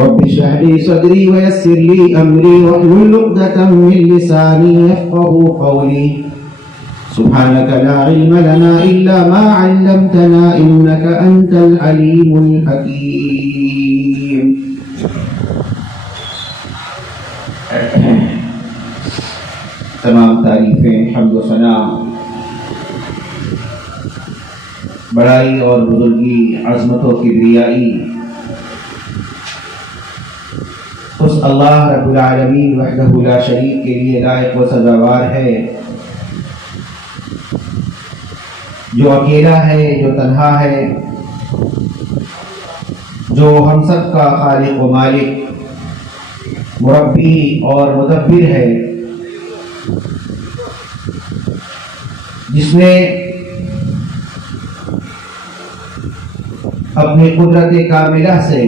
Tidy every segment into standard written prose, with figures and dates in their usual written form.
رب اشرح لي صدري ويسر لي أمري واحلل عقدة من لساني يفقهوا قولي سبحانك لا علم لنا إلا ما علمتنا إنك أنت العليم الحكيم. تمام تعریفیں، حمد و ثنا، بڑائی اور بزرگی، عظمت و کبریائی اس اللہ رب العالمین وحدہ لا شریک کے لیے لائق و سزاوار ہے، جو اکیلا ہے، جو تنہا ہے، جو ہم سب کا خالق و مالک، مربی اور مدبر ہے، جس نے اپنی قدرت کاملہ سے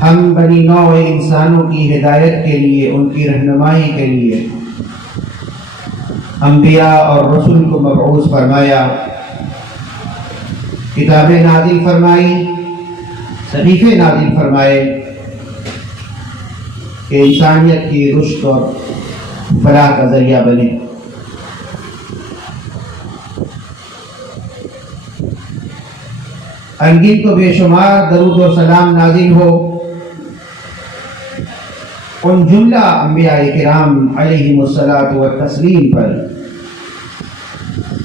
ہم بنی نوع انسانوں کی ہدایت کے لیے، ان کی رہنمائی کے لیے انبیاء اور رسول کو مبعوث فرمایا، کتابیں نازل فرمائی، صحیفے نازل فرمائے کہ انسانیت کی رشد اور فلاح کا ذریعہ بنے۔ انگین تو بے شمار درود و سلام نازل ہو ان جملہ انبیاء کرام علیہم الصلاۃ والتسلیم پر،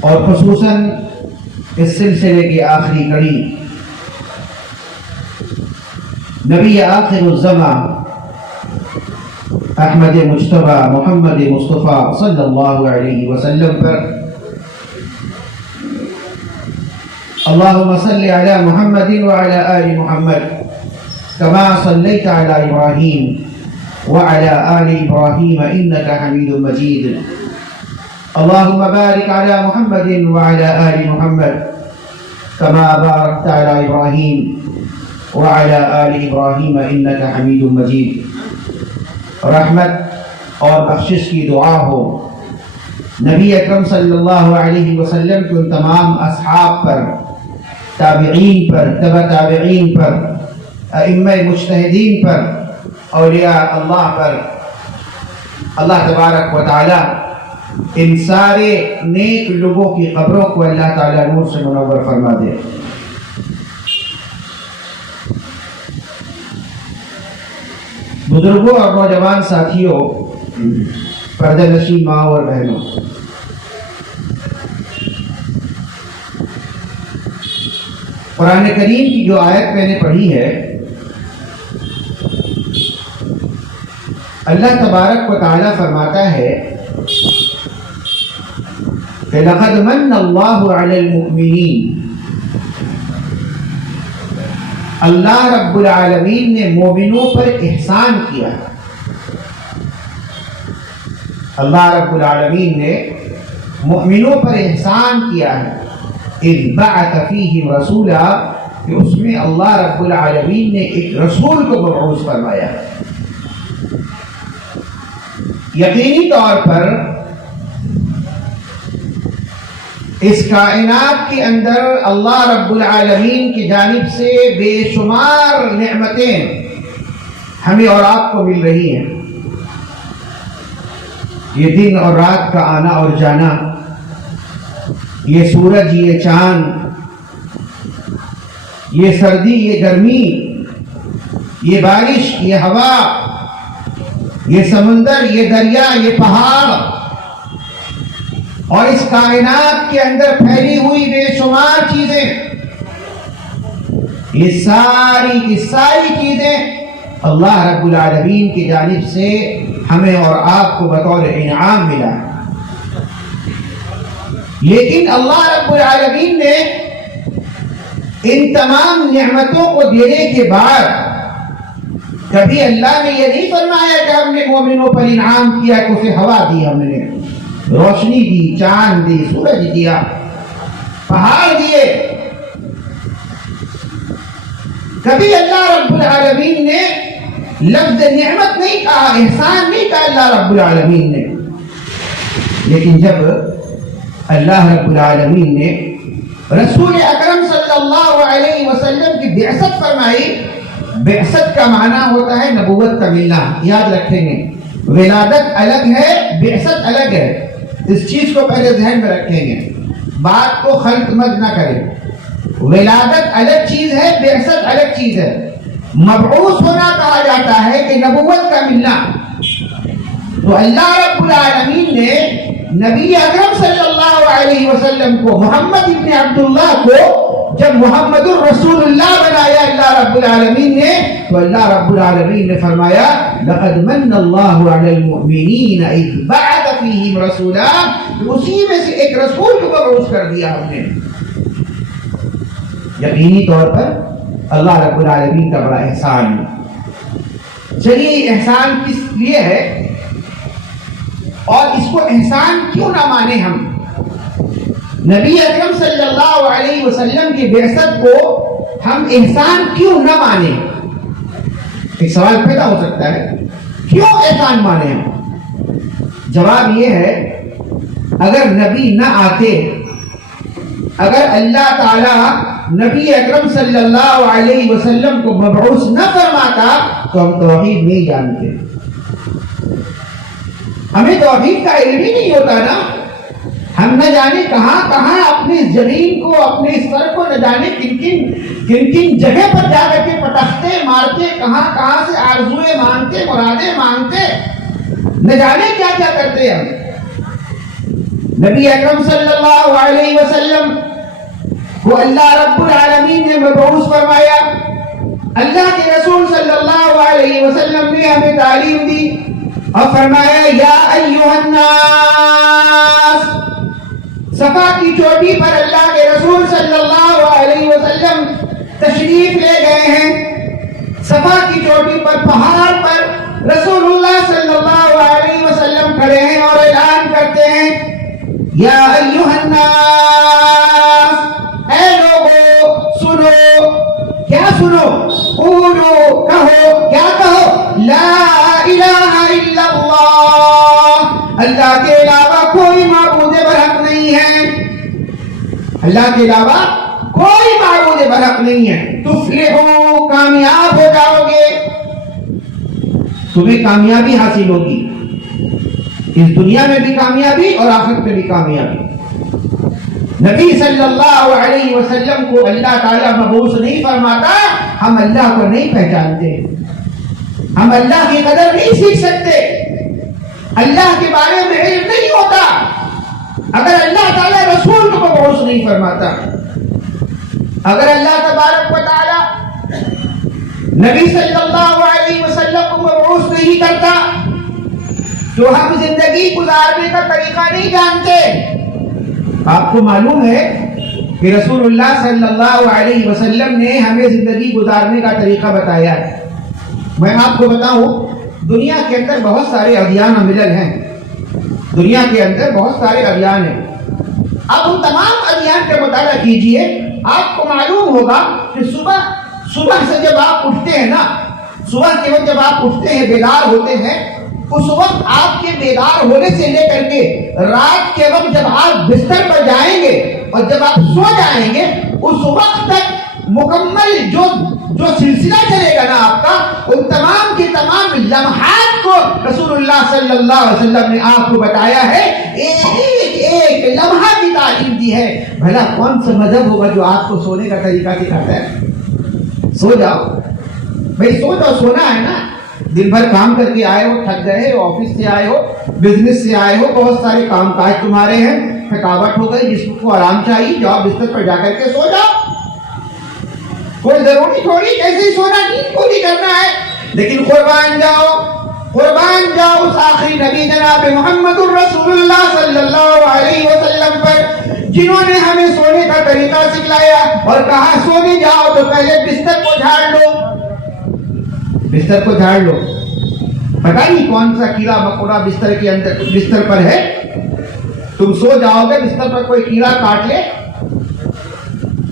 اور خصوصاً اس سلسلے کی آخری کڑی نبی آخر الزماں احمد مجتبیٰ محمد مصطفیٰ صلی اللہ علیہ وسلم پر۔ اللهم صل على محمد وعلى آل محمد كما صليت على إبراهيم وعلى آل إبراهيم إنك حميد مجيد۔ اللهم بارك على محمد وعلى آل محمد كما باركت على إبراهيم وعلى آل إبراهيم إنك حميد مجيد۔ رحمت اور بخشش کی دعا ہو نبی اکرم صلی اللہ علیہ وسلم کے ان تمام اصحاب پر، تابعین پر، تبع تابعین پر، ائمہ مجتہدین پر، اولیاء اللہ پر۔ اللہ تبارک و تعالی ان سارے نیک لوگوں کی قبروں کو اللہ تعالی نور سے منور فرما دے۔ بزرگوں اور نوجوان ساتھیوں، پردہ نشین ماں اور بہنوں، قرآن کریم کی جو آیت میں نے پڑھی ہے، اللہ تبارک و تعالی فرماتا ہے کہ لَقَدْ مَنَّ اللَّهُ عَلَى الْمُؤْمِنِينَ، اللہ رب العالمین نے مومنوں پر احسان کیا۔ اللہ رب العالمین نے مومنوں پر احسان کیا ہے، اذ بعث فیہم رسولا، کہ اس میں اللہ رب العالمین نے ایک رسول کو مبعوث فرمایا۔ یقینی طور پر اس کائنات کے اندر اللہ رب العالمین کی جانب سے بے شمار نعمتیں ہمیں اور آپ کو مل رہی ہیں۔ یہ دن اور رات کا آنا اور جانا، یہ سورج، یہ چاند، یہ سردی، یہ گرمی، یہ بارش، یہ ہوا، یہ سمندر، یہ دریا، یہ پہاڑ، اور اس کائنات کے اندر پھیلی ہوئی بے شمار چیزیں، یہ ساری کی ساری چیزیں اللہ رب العالمین کی جانب سے ہمیں اور آپ کو بطور انعام ملا۔ لیکن اللہ رب العالمین نے ان تمام نعمتوں کو دینے کے بعد کبھی اللہ نے یہ نہیں فرمایا کہ ہم نے مومنوں پر انعام کیا کہ اسے ہوا دی، ہم نے روشنی دی، چاند دی، سورج دیا، پہاڑ دیے۔ کبھی اللہ رب العالمین نے لفظ نعمت نہیں کہا، احسان نہیں کہا اللہ رب العالمین نے۔ لیکن جب اللہ رب العالمین نے رسول اکرم صلی اللہ علیہ وسلم کی بعثت فرمائی بعثت کا معنی ہوتا ہے نبوت کا ملنا، یاد رکھیں گے. ولادت الگ ہے، بعثت الگ ہے. اس چیز کو پہلے ذہن میں رکھیں گے، بات کو خلط مت نہ کریں. ولادت الگ چیز ہے، بعثت الگ چیز ہے. مبعوث ہونا کہا جاتا ہے کہ نبوت کا ملنا. تو اللہ رب العالمین نے نبی اکرم صلی اللہ علیہ وسلم کو، محمد ابن عبداللہ کو جب محمد الرسول اللہ بنایا اللہ رب العالمین نے، تو اللہ رب العالمین نے فرمایا لقد من اللہ علی المؤمنین اذ بعث فیہم رسولا. اسی میں سے ایک رسول کو مبعوث کر دیا ہم نے. یقینی طور پر اللہ رب العالمین کا بڑا احسان ہے. چلیے احسان کس لیے ہے اور اس کو احسان کیوں نہ مانے ہم؟ نبی اکرم صلی اللہ علیہ وسلم کی بعثت کو ہم احسان کیوں نہ مانے؟ ایک سوال پیدا ہو سکتا ہے، کیوں احسان مانے ہم؟ جواب یہ ہے، اگر نبی نہ آتے، اگر اللہ تعالی نبی اکرم صلی اللہ علیہ وسلم کو مبعوث نہ فرماتا تو ہم توحید نہیں جانتے. ہمیں توحید کا علم ہی نہیں ہوتا نا. ہم نہ جانے کہاں کہاں اپنے زمین کو، اپنے سر کو نہ جانے کن کن جگہ پر جا کر کے پٹختے مارتے، کہاں کہاں سے آرزویں مانگتے، مرادیں مانگتے، نہ جانے کیا کیا کرتے ہم. نبی اکرم صلی اللہ علیہ وسلم کو اللہ رب العالمین نے مبعوث فرمایا. اللہ کے رسول صلی اللہ علیہ وسلم نے ہمیں تعلیم دی اور فرمایا یا ایھا الناس. صفا کی چوٹی پر اللہ کے رسول صلی اللہ علیہ وسلم تشریف لے گئے ہیں. صفا کی چوٹی پر، پہاڑ پر رسول اللہ صلی اللہ علیہ وسلم کھڑے ہیں اور اعلان کرتے ہیں یا ایھا الناس، اے لوگو سنو. کیا سنو؟ قولو، کہو. کیا کہو؟ لا الہ الا اللہ، اللہ کے علاوہ کوئی معبود برحق نہیں ہے. اللہ کے علاوہ کوئی معبود برحق نہیں ہے. تفلحو، کامیاب ہو جاؤ گے، تمہیں کامیابی حاصل ہوگی، اس دنیا میں بھی کامیابی اور آخرت میں بھی کامیابی. نبی صلی اللہ علیہ وسلم کو اللہ تعالیٰ مبعوث نہیں فرماتا، ہم اللہ کو نہیں پہچانتے، ہم اللہ کی قدر نہیں سیکھ سکتے، اللہ کے بارے میں علم نہیں ہوتا اگر اللہ تعالیٰ رسول کو مبعوث نہیں فرماتا. اگر اللہ تبارک و تعالیٰ نبی صلی اللہ علیہ وسلم کو مبعوث نہیں کرتا تو ہم زندگی گزارنے کا طریقہ نہیں جانتے. آپ کو معلوم ہے کہ رسول اللہ صلی اللہ علیہ وسلم نے ہمیں زندگی گزارنے کا طریقہ بتایا ہے. میں آپ کو بتاؤں، دنیا کے اندر بہت سارے ادیان و ملل ہیں، دنیا کے اندر بہت سارے ادیان ہیں. اب ان تمام ادیان کا مطالعہ کیجئے، آپ کو معلوم ہوگا کہ صبح سے جب آپ اٹھتے ہیں نا، صبح کے وقت جب آپ اٹھتے ہیں، بیدار ہوتے ہیں، اس وقت آپ کے بیدار ہونے سے لے کر کے رات کے وقت جب آپ بستر پر جائیں گے اور جب آپ سو جائیں گے، اس وقت تک مکمل جو سلسلہ چلے گا نا آپ کا، ان تمام کے تمام لمحات کو رسول اللہ صلی اللہ علیہ وسلم نے آپ کو بتایا ہے، ایک لمحہ کی تعلیم دی ہے. بھلا کون سا مذہب ہوگا جو آپ کو سونے کا طریقہ سکھاتا ہے؟ سو جاؤ بھائی، سو جاؤ، سونا ہے نا. دن بھر کام کر کے آئے ہو، تھک گئے ہو، آفس سے آئے ہو، بزنس سے آئے ہو، بہت سارے کام کاج تمہارے ہیں، تھکاوٹ ہو گئی، جسم کو آرام چاہیے، جاؤ بستر پر جا کر کے سو جاؤ. کوئی ضروری تھوڑی ایسے ہی سونا نیند پوری کرنا ہے. لیکن قربان جاؤ اس آخری نبی جناب محمد الرسول اللہ صلی اللہ علیہ وسلم پر، جنہوں نے ہمیں سونے کا طریقہ سکھلایا اور کہا سونے جاؤ تو پہلے بستر کو جھاڑ لو. بستر کو جھاڑ لو. پتہ نہیں کون سا کیڑا مکوڑا بستر کے اندر، بستر پر ہے. تم سو جاؤ گے، بستر پر کوئی کیڑا کاٹ لے،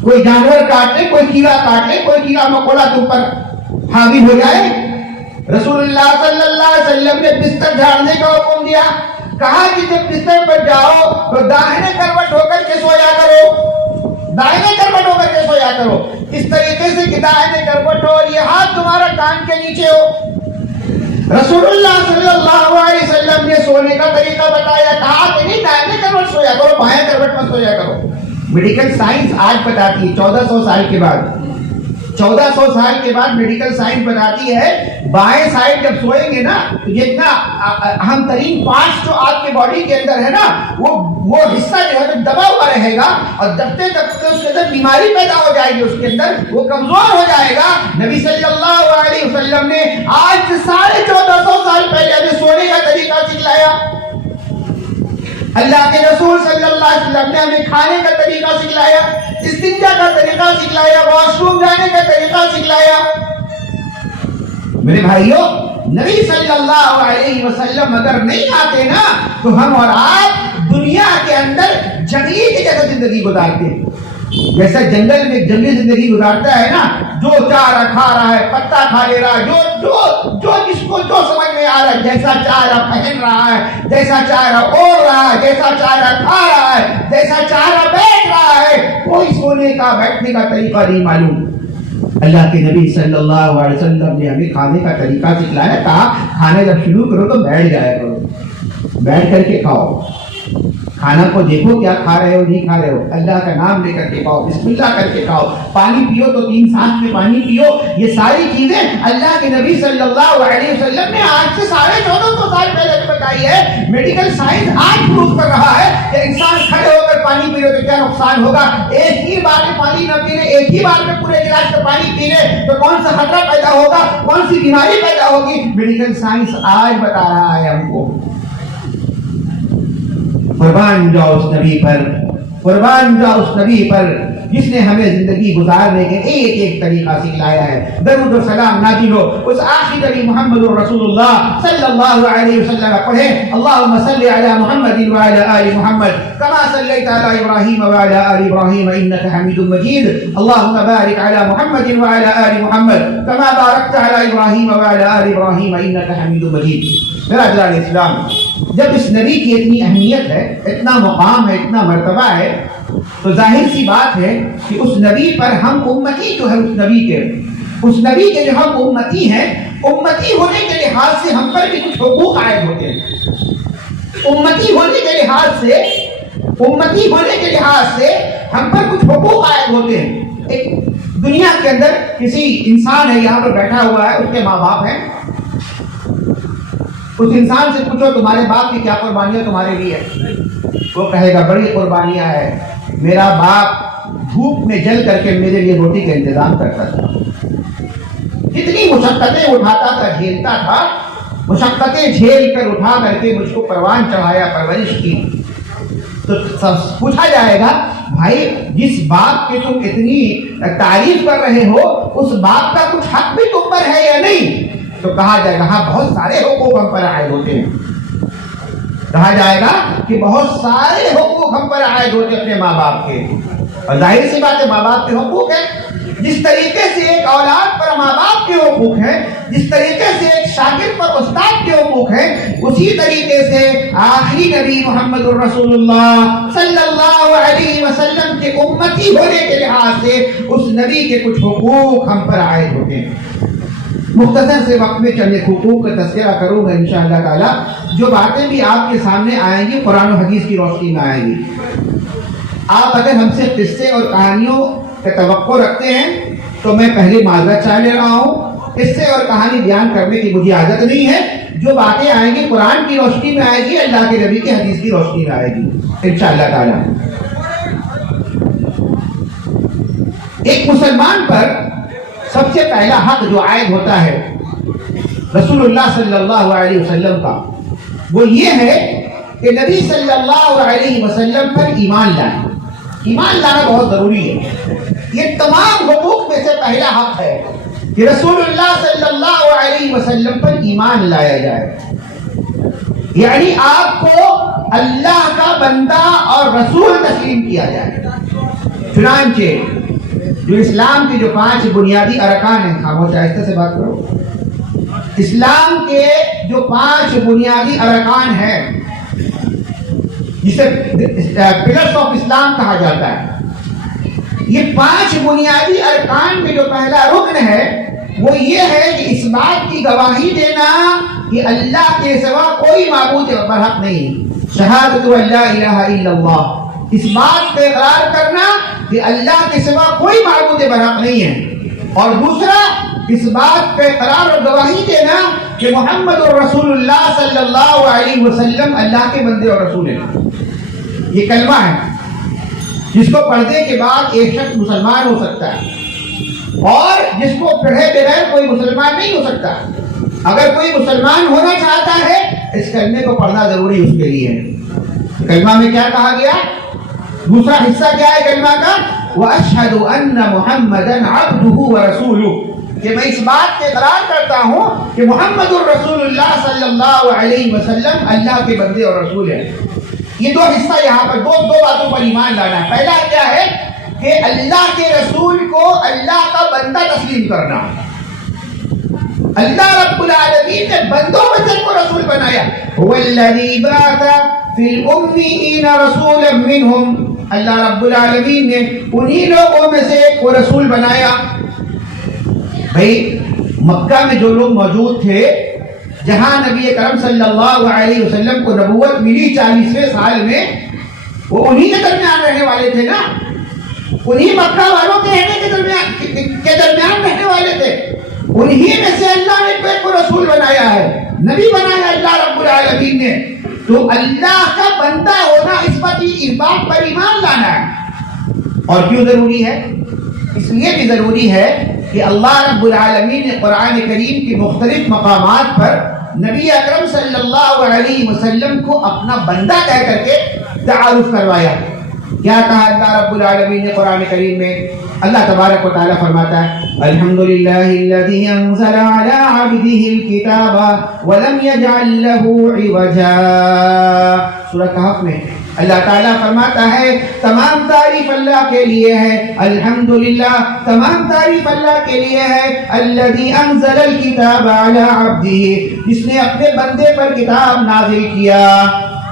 کوئی جانور کاٹ لے، کوئی کیڑا کاٹ لے، کوئی کیڑا مکوڑا تم پر حاوی ہو جائے. رسول اللہ صلی اللہ علیہ وسلم نے بستر جھاڑنے کا حکم دیا. کہا کہ جب بستر پر جاؤ تو داہنے کروٹ ہو کر کے سویا کرو، دائیں کروٹ ہو کر کے سویا کرو. اس طریقے سے کہ دائیں کروٹ ہو اور یہ ہاتھ تمہارا مکان کے نیچے ہو. رسول اللہ صلی اللہ علیہ وسلم نے سونے کا طریقہ بتایا, کہا کہ نہیں دائیں کروٹ سویا کرو, بائیں کروٹ مت سویا کرو. میڈیکل سائنس آج بتاتی ہے 1400 سال کے بعد, 1400 سال کے بعد میڈیکل سائنس بتاتی ہے بائیں سائڈ جب سوئیں گے نا تو جتنا اہم ترین پارٹس جو آپ کے باڈی کے اندر ہے نا وہ حصہ جو ہے دبا ہوا رہے گا, اور دبتے دبتے اس کے اندر بیماری پیدا ہو جائے گی, اس کے اندر وہ کمزور ہو جائے گا. نبی صلی اللہ علیہ وسلم نے آج سے 1450 سال پہلے ہمیں سونے کا طریقہ سکھلایا. اللہ کے رسول صلی اللہ علیہ وسلم نے ہمیں کھانے کا طریقہ سکھلایا, استنجا کا طریقہ سکھلایا, واش روم جانے کا طریقہ سکھلایا. میرے بھائیوں, نبی صلی اللہ علیہ وسلم اگر نہیں آتے نا تو ہم اور آپ دنیا کے اندر جنگلی کی جگہ زندگی گزارتے ہیں. جیسا جنگل میں جنگلی زندگی گزارتا ہے نا, جو چارہ کھا رہا ہے پتا کھا لے رہا ہے, جو جس کو جو سمجھ میں آ رہا ہے, جیسا چارہ پہن رہا ہے, جیسا چارہ اوڑھ رہا ہے, جیسا چارہ کھا رہا ہے, جیسا چارہ بیٹھ رہا ہے, کوئی سونے کا بیٹھنے کا طریقہ نہیں معلوم. اللہ کے نبی صلی اللہ علیہ وسلم نے ہمیں کھانے کا طریقہ سکھلایا, کہا کھانے جب شروع کرو تو بیٹھ جایا کرو, بیٹھ کر کے کھاؤ. کھانا کو دیکھو کیا کھا رہے ہو نہیں کھا رہے ہو, اللہ کا نام لے کر کے کھاؤ, بسم اللہ کر کے کھاؤ. پانی پیو تو 3 سانس میں پانی پیو. یہ ساری چیزیں اللہ کے نبی صلی اللہ علیہ وسلم نے آج سے 1450 سال پہلے بتائی ہے. میڈیکل سائنس آج پروف کر رہا ہے کہ انسان کھڑے ہو کر پانی پی لے تو کیا نقصان ہوگا, ایک ہی بار میں پانی نہ پینے, ایک ہی بار میں پورے گلاس میں پانی پینے تو کون سا خطرہ پیدا ہوگا, کون سی بیماری پیدا ہوگی. میڈیکل سائنس آج بتا رہا ہے ہم کو. قربان جاؤ اس نبی پر, قربان جاؤ اس نبی پر جس نے ہمیں زندگی گزارنے کے ایک ایک طریقہ سکھلایا ہے. درود و سلام نازل ہو اس آخری نبی محمد رسول اللہ صلی اللہ علیہ وسلم. پڑھیں اللہم صلی علی محمد وعلی آل محمد کما صلیت علی ابراہیم وعلی آل ابراہیم انک حمید مجید. اللہم بارک علی محمد وعلی آل محمد کما بارکت علی ابراہیم وعلی آل ابراہیم انک حمید مجید. برادران اسلام, جب اس نبی کی اتنی اہمیت ہے, اتنا مقام ہے, اتنا مرتبہ ہے, تو ظاہر سی بات ہے کہ اس نبی پر ہم امتی جو ہے اس نبی کے جو ہم امتی ہیں, امتی ہونے کے لحاظ سے ہم پر بھی کچھ حقوق عائد ہوتے ہیں. امتی ہونے کے لحاظ سے ہم پر کچھ حقوق عائد ہوتے ہیں. ایک دنیا کے اندر کسی انسان ہے, یہاں پر بیٹھا ہوا ہے, اس کے ماں باپ ہیں. اس انسان سے پوچھو تمہارے باپ کی کیا قربانیاں تمہارے لیے ہے, وہ کہے گا بڑی قربانیاں ہے, میرا باپ دھوپ میں جل کر کے میرے لیے روٹی کا انتظام کرتا تھا, کتنی مشقتیں اٹھاتا تھا, جھیلتا تھا, مشقتیں جھیل کر اٹھا کر کے مجھ کو پروان چڑھایا, پرورش کی. تو پوچھا جائے گا بھائی جس باپ کی تم اتنی تعریف کر رہے ہو اس باپ کا کچھ حق بھی تم پر ہے یا نہیں؟ تو کہا جائے گا ہاں بہت سارے حقوق ہم پر عائد ہوتے ہیں. کہا جائے گا کہ بہت سارے حقوق ہم پر عائد ہوتے ہیں اپنے ماں باپ کے. اور ظاہر سی بات ہے ماں باپ کے حقوق ہیں. جس طریقے سے ایک اولاد پر ماں باپ کے حقوق ہیں, جس طریقے سے ایک شاگرد پر استاد کے حقوق ہیں, اسی طریقے سے آخری نبی محمد الرسول اللہ صلی اللہ علیہ وسلم کے امتی ہونے کے لحاظ سے اس نبی کے کچھ حقوق ہم پر عائد ہوتے ہیں. مختصر سے وقت میں چند حقوق کا تذکرہ کروں گا انشاءاللہ تعالی. جو باتیں بھی آپ کے سامنے آئیں گی قرآن و حدیث کی روشنی میں آئیں گی. آپ اگر ہم سے قصے اور کہانیوں کا توقع رکھتے ہیں تو میں پہلے معذرت چاہ لے رہا ہوں. قصے اور کہانی بیان کرنے کی مجھے عادت نہیں ہے. جو باتیں آئیں گی قرآن کی روشنی میں آئے گی, اللہ کے نبی کے حدیث کی روشنی میں آئے گی انشاءاللہ تعالی. ایک مسلمان پر سب سے پہلا حق جو عائد ہوتا ہے رسول اللہ صلی اللہ علیہ وسلم کا, وہ یہ ہے کہ نبی صلی اللہ علیہ وسلم پر ایمان لانا. ایمان لانا بہت ضروری ہے. یہ تمام حقوق میں سے پہلا حق ہے کہ رسول اللہ صلی اللہ علیہ وسلم پر ایمان لایا جائے. یعنی آپ کو اللہ کا بندہ اور رسول تسلیم کیا جائے. چنانچہ جو اسلام کے جو 5 بنیادی ارکان ہیں, خاموش آہستہ سے بات کرو, اسلام کے جو 5 بنیادی ارکان ہیں جسے پلرز آف اسلام کہا جاتا ہے, یہ 5 بنیادی ارکان میں جو پہلا رکن ہے وہ یہ ہے کہ اس بات کی گواہی دینا کہ اللہ کے سوا کوئی معبود برحق نہیں، شہادت لا الہ الا اللہ، اس بات پہ اقرار کرنا کہ اللہ کے سوا کوئی معبود برحق نہیں ہے، اور دوسرا اس بات پہ اقرار اور گواہی دینا کہ محمد رسول اللہ صلی اللہ علیہ وسلم اللہ کے بندے اور رسول ہیں۔ یہ کلمہ ہے جس کو پڑھنے کے بعد ایک شخص مسلمان ہو سکتا ہے، اور جس کو پڑھے بغیر کوئی مسلمان نہیں ہو سکتا۔ اگر کوئی مسلمان ہونا چاہتا ہے اس کلمے کو پڑھنا ضروری اس کے لیے ہے۔ کلمہ میں کیا کہا گیا؟ دوسرا حصہ کیا ہے کلمہ کا؟ وَأَشْهَدُ أَنَّ مُحَمَّدًا عَبْدُهُ وَرَسُولُهُ، کہ میں اس بات کے اقرار کرتا ہوں کہ محمد الرسول اللہ صلی اللہ علیہ وسلم اللہ کے بندے اور رسول ہیں۔ یہ دو حصہ یہاں پر دو باتوں پر ایمان لانا ہے۔ پہلا کیا ہے کہ اللہ کے رسول کو اللہ کا بندہ تسلیم کرنا۔ اللہ رب العالمین نے بندوں میں سے کو رسول بنایا، هو الذی بعث فی الامین رسولا منہم، اللہ رب العالمین نے انہی لوگوں میں سے ایک کو رسول بنایا۔ بھائی مکہ میں جو لوگ موجود تھے، جہاں نبی کرم صلی اللہ علیہ وسلم کو نبوت ملی 40ویں سال میں، وہ انہی کے درمیان رہنے والے تھے نا، انہی مکہ والوں کے رہنے کے درمیان رہنے والے تھے، انہی میں سے اللہ نے ایک کو رسول بنایا ہے، نبی بنایا اللہ رب العالمین نے۔ تو اللہ کا بندہ ہونا اس بات پر ایمان لانا ہے۔ اور کیوں ضروری ہے؟ اس لیے بھی ضروری ہے کہ اللہ رب العالمین نے قرآن کریم کی مختلف مقامات پر نبی اکرم صلی اللہ علیہ وسلم کو اپنا بندہ کہہ کر کے تعارف کروایا۔ کیا کہا اللہ رب العالمین نے قرآن کریم میں؟ اللہ تبارک و تعالی فرماتا ہے الحمدللہ الذی انزل علی عبدہ الکتاب ولم یجعل لہ عوجا، سورہ کہف میں اللہ تعالیٰ فرماتا ہے تمام تعریف اللہ کے لیے ہے، الحمدللہ تمام تعریف اللہ کے لیے ہے، الذی انزل الکتاب علی عبدہ، جس نے اپنے بندے پر کتاب نازل کیا،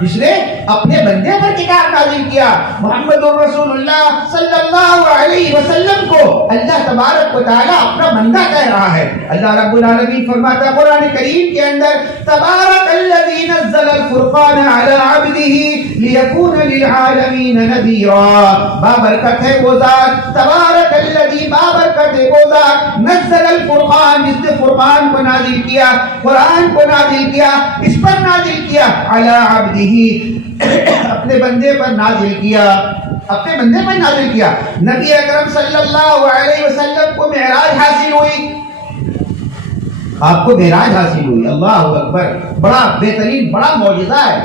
جس نے اپنے بندے پر کتاب نازل کیا۔ محمد رسول اللہ صلی اللہ علیہ وسلم کو اللہ تبارک و تعالیٰ اپنا بندہ کہہ رہا ہے۔ اللہ رب العالمین فرماتا ہے قرآن کریم کے اندر تبارک الذی نزل الفرقان علی عبدہ لیکون للعالمین نذیرا، بابرکت ہے وہ ذات، تبارک الذی بابرکت ہے وہ ذات، نزل الفرقان، جس نے فرقان کو نازل کیا، قرآن کو نازل کیا، اس پر نازل کیا، علی عبدہ اپنے بندے پر نازل کیا، اپنے بندے پر نازل کیا۔ نبی اکرم صلی اللہ علیہ وسلم کو معراج حاصل ہوئی، آپ کو معراج حاصل ہوئی، اللہ اکبر، بڑا بہترین بڑا معجزہ ہے،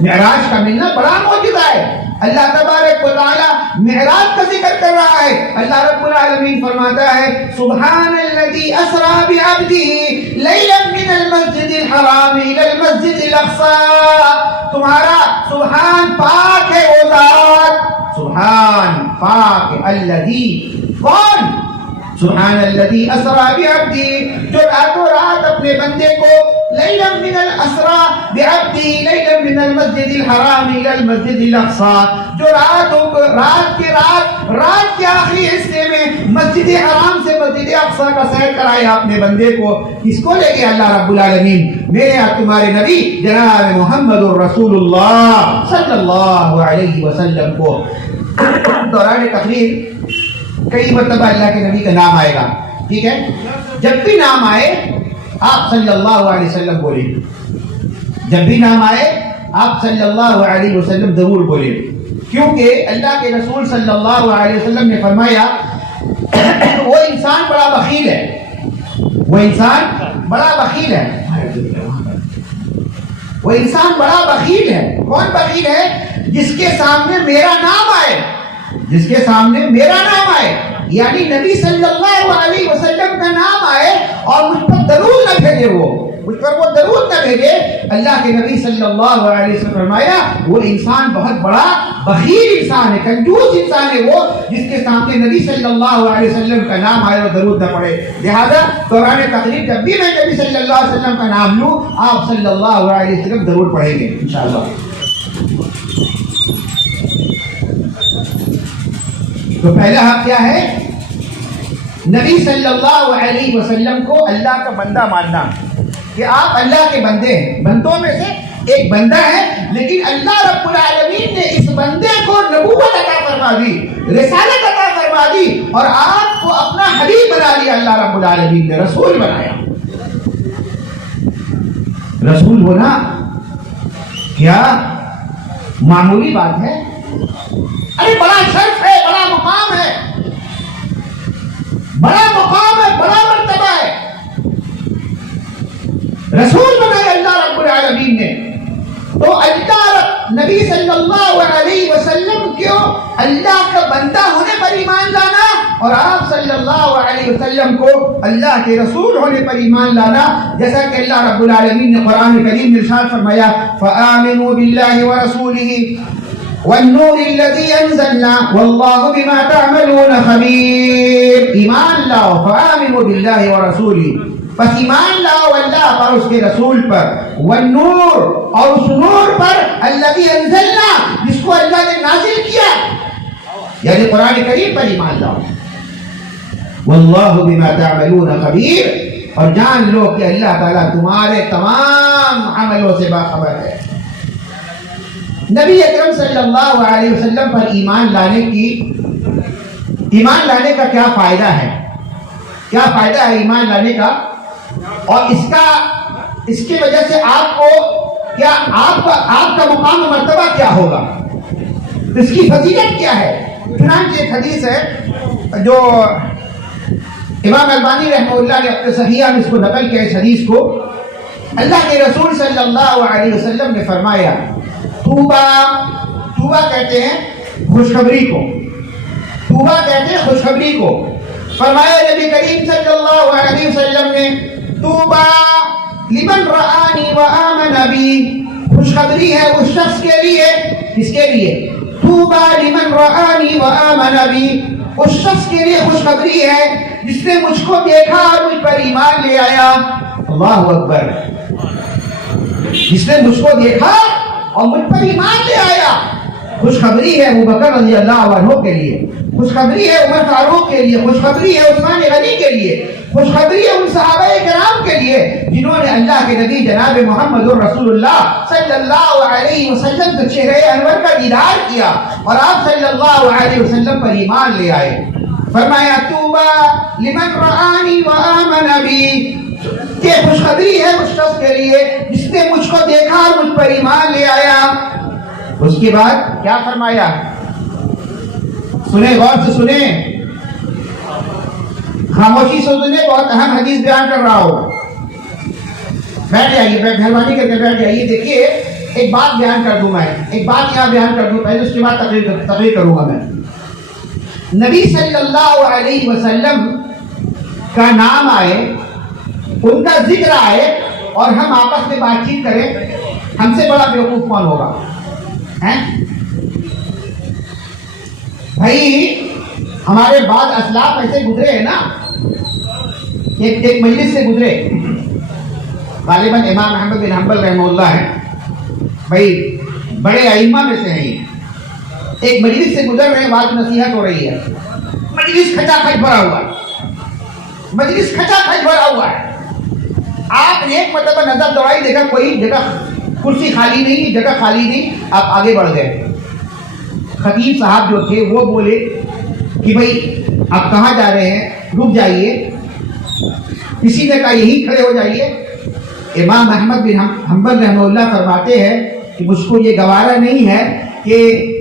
معراج کا ملنا بڑا معجزہ ہے۔ اللہ تبارک و تعالی معراج کا ذکر کر رہا ہے۔ اللہ رب العالمین فرماتا ہے سبحان الذی اسری بعبدہ لیلا من المسجد الحرام الی المسجد الاقصی، تمہارا سبحان پاک ہے وہ ذات، سبحان پاک الذی، کون؟ سبحان الذی اسری بعبدہ، جو راتوں رات اپنے بندے کو لیلا من الاسرا بعبدہ لیلا من المسجد الحرام الى المسجد الاقصی، جو رات کے آخری حصے میں مسجد حرام سے مسجد اقصی کا سیر کرایا اپنے بندے کو، کس کو لے گیا اللہ رب العالمین؟ میرے اور تمہارے نبی جناب محمد الرسول اللہ صلی اللہ علیہ وسلم کو۔ دوران تقریر کئی مرتبہ اللہ کے نبی کا نام آئے گا، ٹھیک ہے؟ جب بھی نام آئے آپ صلی اللہ علیہ وسلم بولے، جب بھی نام آئے آپ صلی اللہ علیہ وسلم ضرور بولے، کیونکہ اللہ کے رسول صلی اللہ علیہ وسلم نے فرمایا وہ انسان بڑا بخیل ہے، وہ انسان بڑا بخیل ہے، وہ انسان بڑا بخیل ہے۔ کون بخیل ہے؟ جس کے سامنے میرا نام آئے، جس کے سامنے میرا نام آئے، یعنی نبی صلی اللہ علیہ وسلم کا نام آئے اور مجھ پر درود نہ بھیجے، وہ مجھ پر وہ درود نہ بھیجے۔ اللہ کے نبی صلی اللہ علیہ وسلم فرمایا وہ انسان بہت بڑا بخیل انسان ہے، کنجوس انسان ہے وہ، جس کے سامنے نبی صلی اللہ علیہ وسلم کا نام آئے اور درود نہ پڑے۔ لہذا دوران تقریر جب بھی میں نبی صلی اللہ علیہ وسلم کا نام لوں آپ صلی اللہ علیہ وسلم ضرور پڑھیں گے انشاءاللہ۔ تو پہلا حق کیا ہے؟ نبی صلی اللہ علیہ وسلم کو اللہ کا بندہ ماننا کہ آپ اللہ کے بندے ہیں، بندوں میں سے ایک بندہ ہے، لیکن اللہ رب العالمین نے اس بندے کو نبوت عطا فرما دی، رسالت عطا فرما دی، اور آپ کو اپنا حبیب بنا لیا اللہ رب العالمین نے، رسول بنایا۔ رسول ہونا کیا معمولی بات ہے؟ ارے بڑا شرف ہے، بڑا مقام ہے، بڑا مقام ہے، بڑا مرتبہ ہے۔ رسول بنائے اللہ رب العالمین نے، تو اللہ نبی صلی اللہ علیہ وسلم کیوں اللہ کا بندہ ہونے پر ایمان لانا، اور آپ صلی اللہ علیہ وسلم کو اللہ کے رسول ہونے پر ایمان لانا، جیسا کہ اللہ رب العالمین نے قرآن کریم میں ارشاد فرمایا فآمنوا باللہ ورسولہ والنور الذی انزلنا واللہ بما تعملون خبیر۔ ایمان لاؤ، فآمنوا باللہ ورسولہ، بس ایمان لاؤ اللہ پر، اس کے رسول پر، والنور، اور اس نور پر، الذی انزلنا، جس کو اللہ نے نازل کیا، یعنی قرآن کریم پر ایمان لاؤ۔ واللہ بما تعملون خبیر، اور جان لو کہ اللہ تعالیٰ تمہارے تمام عملوں سے باخبر ہے۔ نبی اکرم صلی اللہ علیہ وسلم پر ایمان لانے کا کیا فائدہ ہے؟ کیا فائدہ ہے ایمان لانے کا؟ اور اس کی وجہ سے آپ کو کیا آپ کا مقام و مرتبہ کیا ہوگا؟ اس کی فضیلت کیا ہے؟ چنانچہ ایک حدیث ہے جو امام البانی رحمہ اللہ نے اپنے صحیحہ میں اس کو نقل کیا، اس حدیث کو اللہ کے رسول صلی اللہ علیہ وسلم نے فرمایا، توبہ کہتے ہیں خوشخبری کو، توبہ کہتے ہیں خوشخبری کو۔ فرمایا نبی کریم صلی اللہ علیہ وسلم نے، توبہ لمن رآنی وآمن بی، خوشخبری ہے اس شخص کے لیے، کس کے لیے؟ توبہ لمن رآنی وآمن بی، اس شخص کے لیے خوشخبری ہے جس نے مجھ کو دیکھا اور مجھ پر ایمان لے آیا۔ اللہ اکبر، جس نے مجھ کو دیکھا اور مجھ پر ایمان لے آیا۔ خوشخبری ہے ابو بکر رضی اللہ عنہ کے لیے، خوشخبری ہے عمر فاروق کے لیے، خوشخبری ہے عثمان غنی کے لیے، خوشخبری ہے ان صحابہ کرام کے لیے جنہوں نے اللہ کے نبی جناب محمد رسول اللہ صلی اللہ علیہ وسلم کے چہرے انور کا دیدار کیا اور آپ صلی اللہ علیہ وسلم پر ایمان لے آئے۔ فرمایا توبہ لمن رآنی وآمن بی، کہ خوشخبری ہے اس شخص کے لیے جس نے مجھ کو دیکھا اور مجھ پر ایمان لے آیا۔ اس کے بعد کیا فرمایا؟ سنیں، غور سے سنیں، خاموشی سے سنیں، بہت اہم حدیث بیان کر رہا ہوں۔ بیٹھ جائیے، مہربانی کر کے بیٹھ جائیے۔ دیکھیے ایک بات بیان کر دوں، میں ایک بات یہاں بیان کر دوں، پہلے اس کے بعد تقریر کروں گا۔ میں نبی صلی اللہ علیہ وسلم کا نام آئے، ان کا ذکر آئے اور ہم آپس میں بات چیت کریں، ہم سے بڑا بیوقوف کون ہوگا؟ بھائی ہمارے بعد اسلاف ایسے گزرے ہیں نا، ایک مجلس سے گزرے، غالباً امام احمد بن حنبل رحمہ اللہ ہے، بھائی بڑے ائمہ میں سے ہیں، ایک مجلس سے گزر رہے ہیں، بات نصیحت ہو رہی ہے، مجلس کھچا کھچ بھرا ہوا ہے، مجلس کھچا کھچ بھرا ہوا ہے۔ آپ نے ایک مرتبہ نظر دوڑائی، دیکھا کوئی جگہ کرسی خالی نہیں، جگہ خالی نہیں، آپ آگے بڑھ گئے۔ خطیب صاحب جو تھے وہ بولے کہ بھائی آپ کہاں جا رہے ہیں، رک جائیے۔ کسی نے کہا یہی کھڑے ہو جائیے۔ امام احمد بن حنبل رحمہ اللہ فرماتے ہیں کہ مجھ کو یہ گوارا نہیں ہے کہ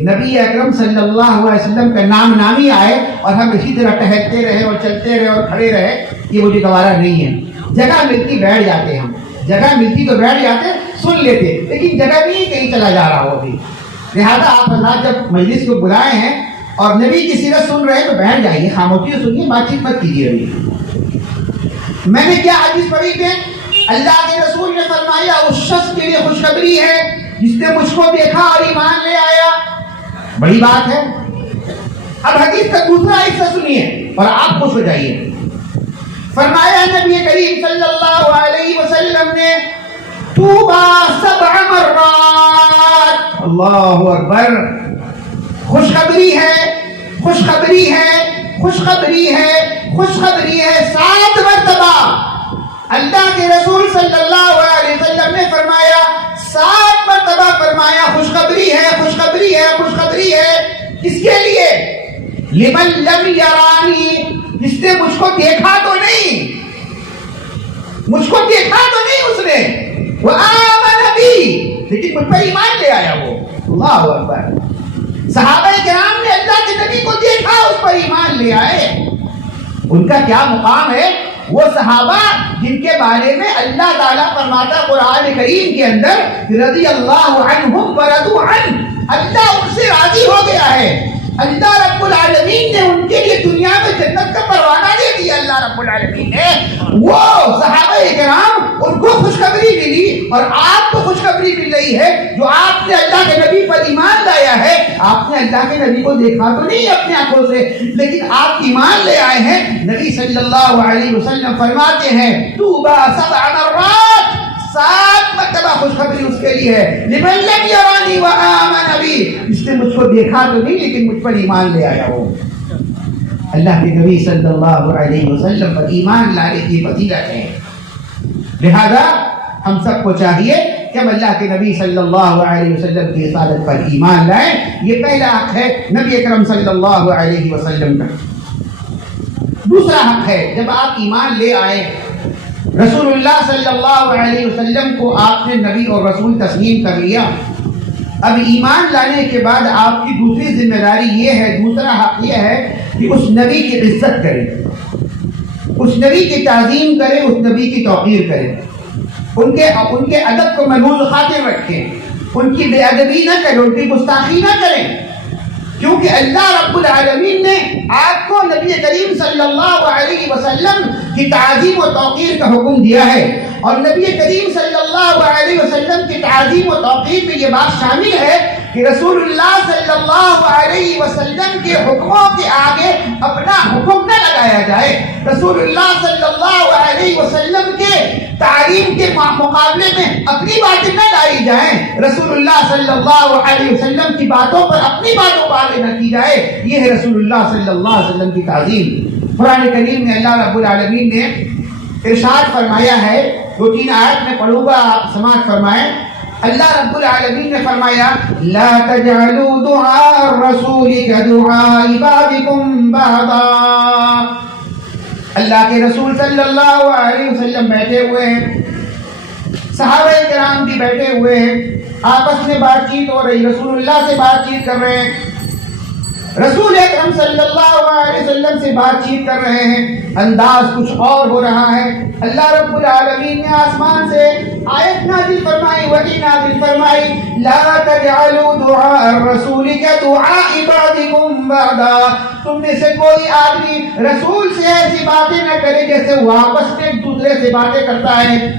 نبی اکرم صلی اللہ علیہ وسلم کا نام نامی آئے اور ہم اسی طرح ٹہلتے رہے اور چلتے رہے اور کھڑے رہے، یہ مجھے گوارا نہیں ہے۔ جگہ ملتی بیٹھ جاتے، ہم جگہ ملتی تو بیٹھ جاتے، سن لیتے، لیکن جگہ نہیں کہیں چلا جا رہا ہو بھی۔ لہٰذا آپ حضرات جب مجلس کو بلائے ہیں اور نبی کی سیرت سن رہے ہیں تو بیٹھ جائیے، خاموشی سے سنیے، بات چیت مت کیجیے۔ ابھی میں نے کیا حدیث پڑھی کہ اللہ کے رسول نے فرمایا اس شخص کے لیے خوشخبری ہے جس نے مجھ کو دیکھا اور ایمان لے آیا۔ بڑی بات ہے۔ اب حدیث کا دوسرا حصہ سنیے اور آپ خوش ہو جائیے۔ فرمایا نبی کریم صلی اللہ علیہ وسلم نے توبہ 7 مرات، اللہ اکبر، خوشخبری ہے، خوشخبری ہے، خوشخبری ہے 7 مرتبہ اللہ کے رسول صلی اللہ علیہ وسلم نے فرمایا، 7 مرتبہ فرمایا خوشخبری ہے. کس کے لیے؟ لمن لم یرانی، جس نے مجھ کو دیکھا تو نہیں اس نے، وآمن بی، لیکن مجھ پر ایمان لے آیا وہ. اللہ اکبر. صحابہ کرام نے اللہ کے نبی کو دیکھا، اس پر ایمان لے آئے. ان کا کیا مقام ہے؟ وہ صحابہ جن کے بارے میں اللہ تعالیٰ فرماتا قرآن کریم کے اندر، رضی اللہ عنہم ورضوا عنہ، اللہ ان سے راضی ہو گیا ہے. اللہ رب العالمین نے ان کے لیے دنیا میں جنت کا پروانہ دے دیا. اللہ رب العالمین نے وہ صحابہ کرام، ان کو خوشخبری ملی، اور آپ کو خوشخبری مل رہی ہے جو آپ نے اللہ کے نبی پر ایمان لایا ہے. آپ نے اللہ کے نبی کو دیکھا تو نہیں اپنے آنکھوں سے، لیکن آپ ایمان لے آئے ہیں. نبی صلی اللہ علیہ وسلم فرماتے ہیں توبہ 7 مرات، 7 مرتبہ خوشخبری اس کے لیے ہے. لمن لم یرانی وآمن بی، جس نے مجھ کو دیکھا تو نہیں لیکن مجھ پر ایمان لے آیا ہو. اللہ کے نبی صلی اللہ علیہ وسلم پر ایمان لانے کی فضیلت ہے. لہذا ہم سب کو چاہیے کہ ہم اللہ کے نبی صلی اللہ علیہ وسلم کی رسالت پر ایمان لائیں. یہ پہلا حق ہے نبی اکرم صلی اللہ علیہ وسلم کا. دوسرا حق ہے، جب آپ ایمان لے آئے، رسول اللہ صلی اللہ علیہ وسلم کو آپ نے نبی اور رسول تسلیم کر لیا، اب ایمان لانے کے بعد آپ کی دوسری ذمہ داری یہ ہے، دوسرا حق یہ ہے کہ اس نبی کی عزت کریں، اس نبی کی تعظیم کریں، اس نبی کی توقیر کریں، ان کے ادب کو محفوظ خاطر رکھیں، ان کی بے ادبی نہ کریں، ان کی گستاخی نہ کریں. کیونکہ اللہ رب العالمین نے آپ کو نبی کریم صلی اللہ علیہ وسلم کی تعظیم و توقیر کا حکم دیا ہے، اور نبی کریم صلی اللہ علیہ وسلم کی تعظیم و توقیر میں یہ بات شامل ہے کہ رسول اللہ صلی اللہ علیہ وسلم کے حکموں کے آگے اپنا حکم نہ لگایا جائے، رسول اللہ صلی اللہ علیہ وسلم کے تعلیم کے مقابلے میں اپنی باتیں نہ لائی جائیں، رسول اللہ صلی اللہ علیہ وسلم کی باتوں پر اپنی باتوں کو آگے نہ کی جائے. یہ ہے رسول اللہ صلی اللہ علیہ وسلم کی تعظیم. قرآن کریم میں اللہ رب العالمین نے ارشاد فرمایا ہے، 2-3 آیت میں پڑھوں گا، آپ سماعت فرمائیں. اللہ رب العالمین نے فرمایا لا تجعلوا دعاء الرسول كدعاء بعضكم بعضا. اللہ کے رسول صلی اللہ علیہ وسلم بیٹھے ہوئے ہیں، صحابہ کرام بھی بیٹھے ہوئے ہیں، آپس میں بات چیت ہو رہی، رسول اللہ سے بات چیت کر رہے ہیں، رسول اکرم صلی اللہ علیہ وسلم سے بات چیت کر رہے ہیں، انداز کچھ اور ہو رہا ہے. اللہ رب العالمین نے آسمان سے آیت نازل فرمائی، وحی نازل فرمائی، لا تجعلوا دعاء الرسول كدعاء بعضكم بعضا. تم میں سے کوئی آدمی رسول سے ایسی باتیں نہ کرے جیسے وہ آپس میں ایک دوسرے سے باتیں کرتا ہے.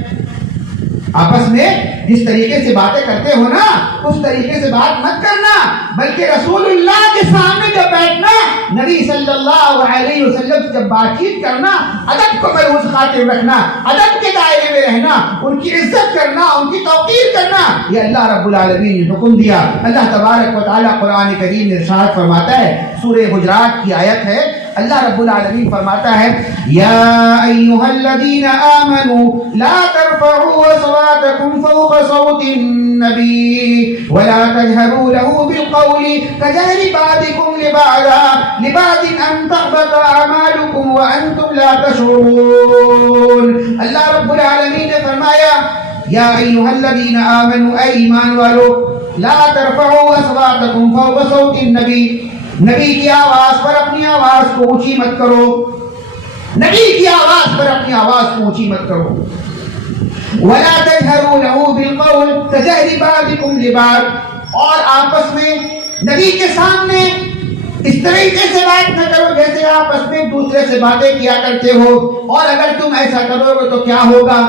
آپس میں جس طریقے سے باتیں کرتے ہو نا، اس طریقے سے بات مت کرنا، بلکہ رسول اللہ کے سامنے جب بیٹھنا، نبی صلی اللہ علیہ وسلم سے جب بات چیت کرنا، ادب کو محفوظ خاطر رکھنا، ادب کے دائرے میں رہنا، ان کی عزت کرنا، ان کی توقیر کرنا، یہ اللہ رب العالمین نے حکم دیا. اللہ تبارک و تعالیٰ قرآن کریم میں ارشاد فرماتا ہے، سورہ حجرات کی آیت ہے، اللہ رب العالمین فرماتا ہے یا ایھا الذین آمنوا لا ترفعوا اصواتکم فوق صوت النبی ولا تجهروا له بالقول كجهر بعضكم لبعض ان تحبط اعمالكم وانتم لا تشعرون. اللہ رب العالمین نے فرمایا یا ایھا الذین آمنوا، اے ایمان والو، لا ترفعوا اصواتکم فوق صوت النبی، نبی کی آواز پر اپنی آواز کو اونچی مت کرو، نبی کی آواز پر اپنی آواز کو اونچی مت کرو. ولا تجهروا له بالقول كجهر بعضكم لبعض، اور آپس میں نبی کے سامنے اس طریقے سے بات نہ کرو جیسے آپس میں دوسرے سے باتیں کیا کرتے ہو. اور اگر تم ایسا کرو گے تو کیا ہوگا؟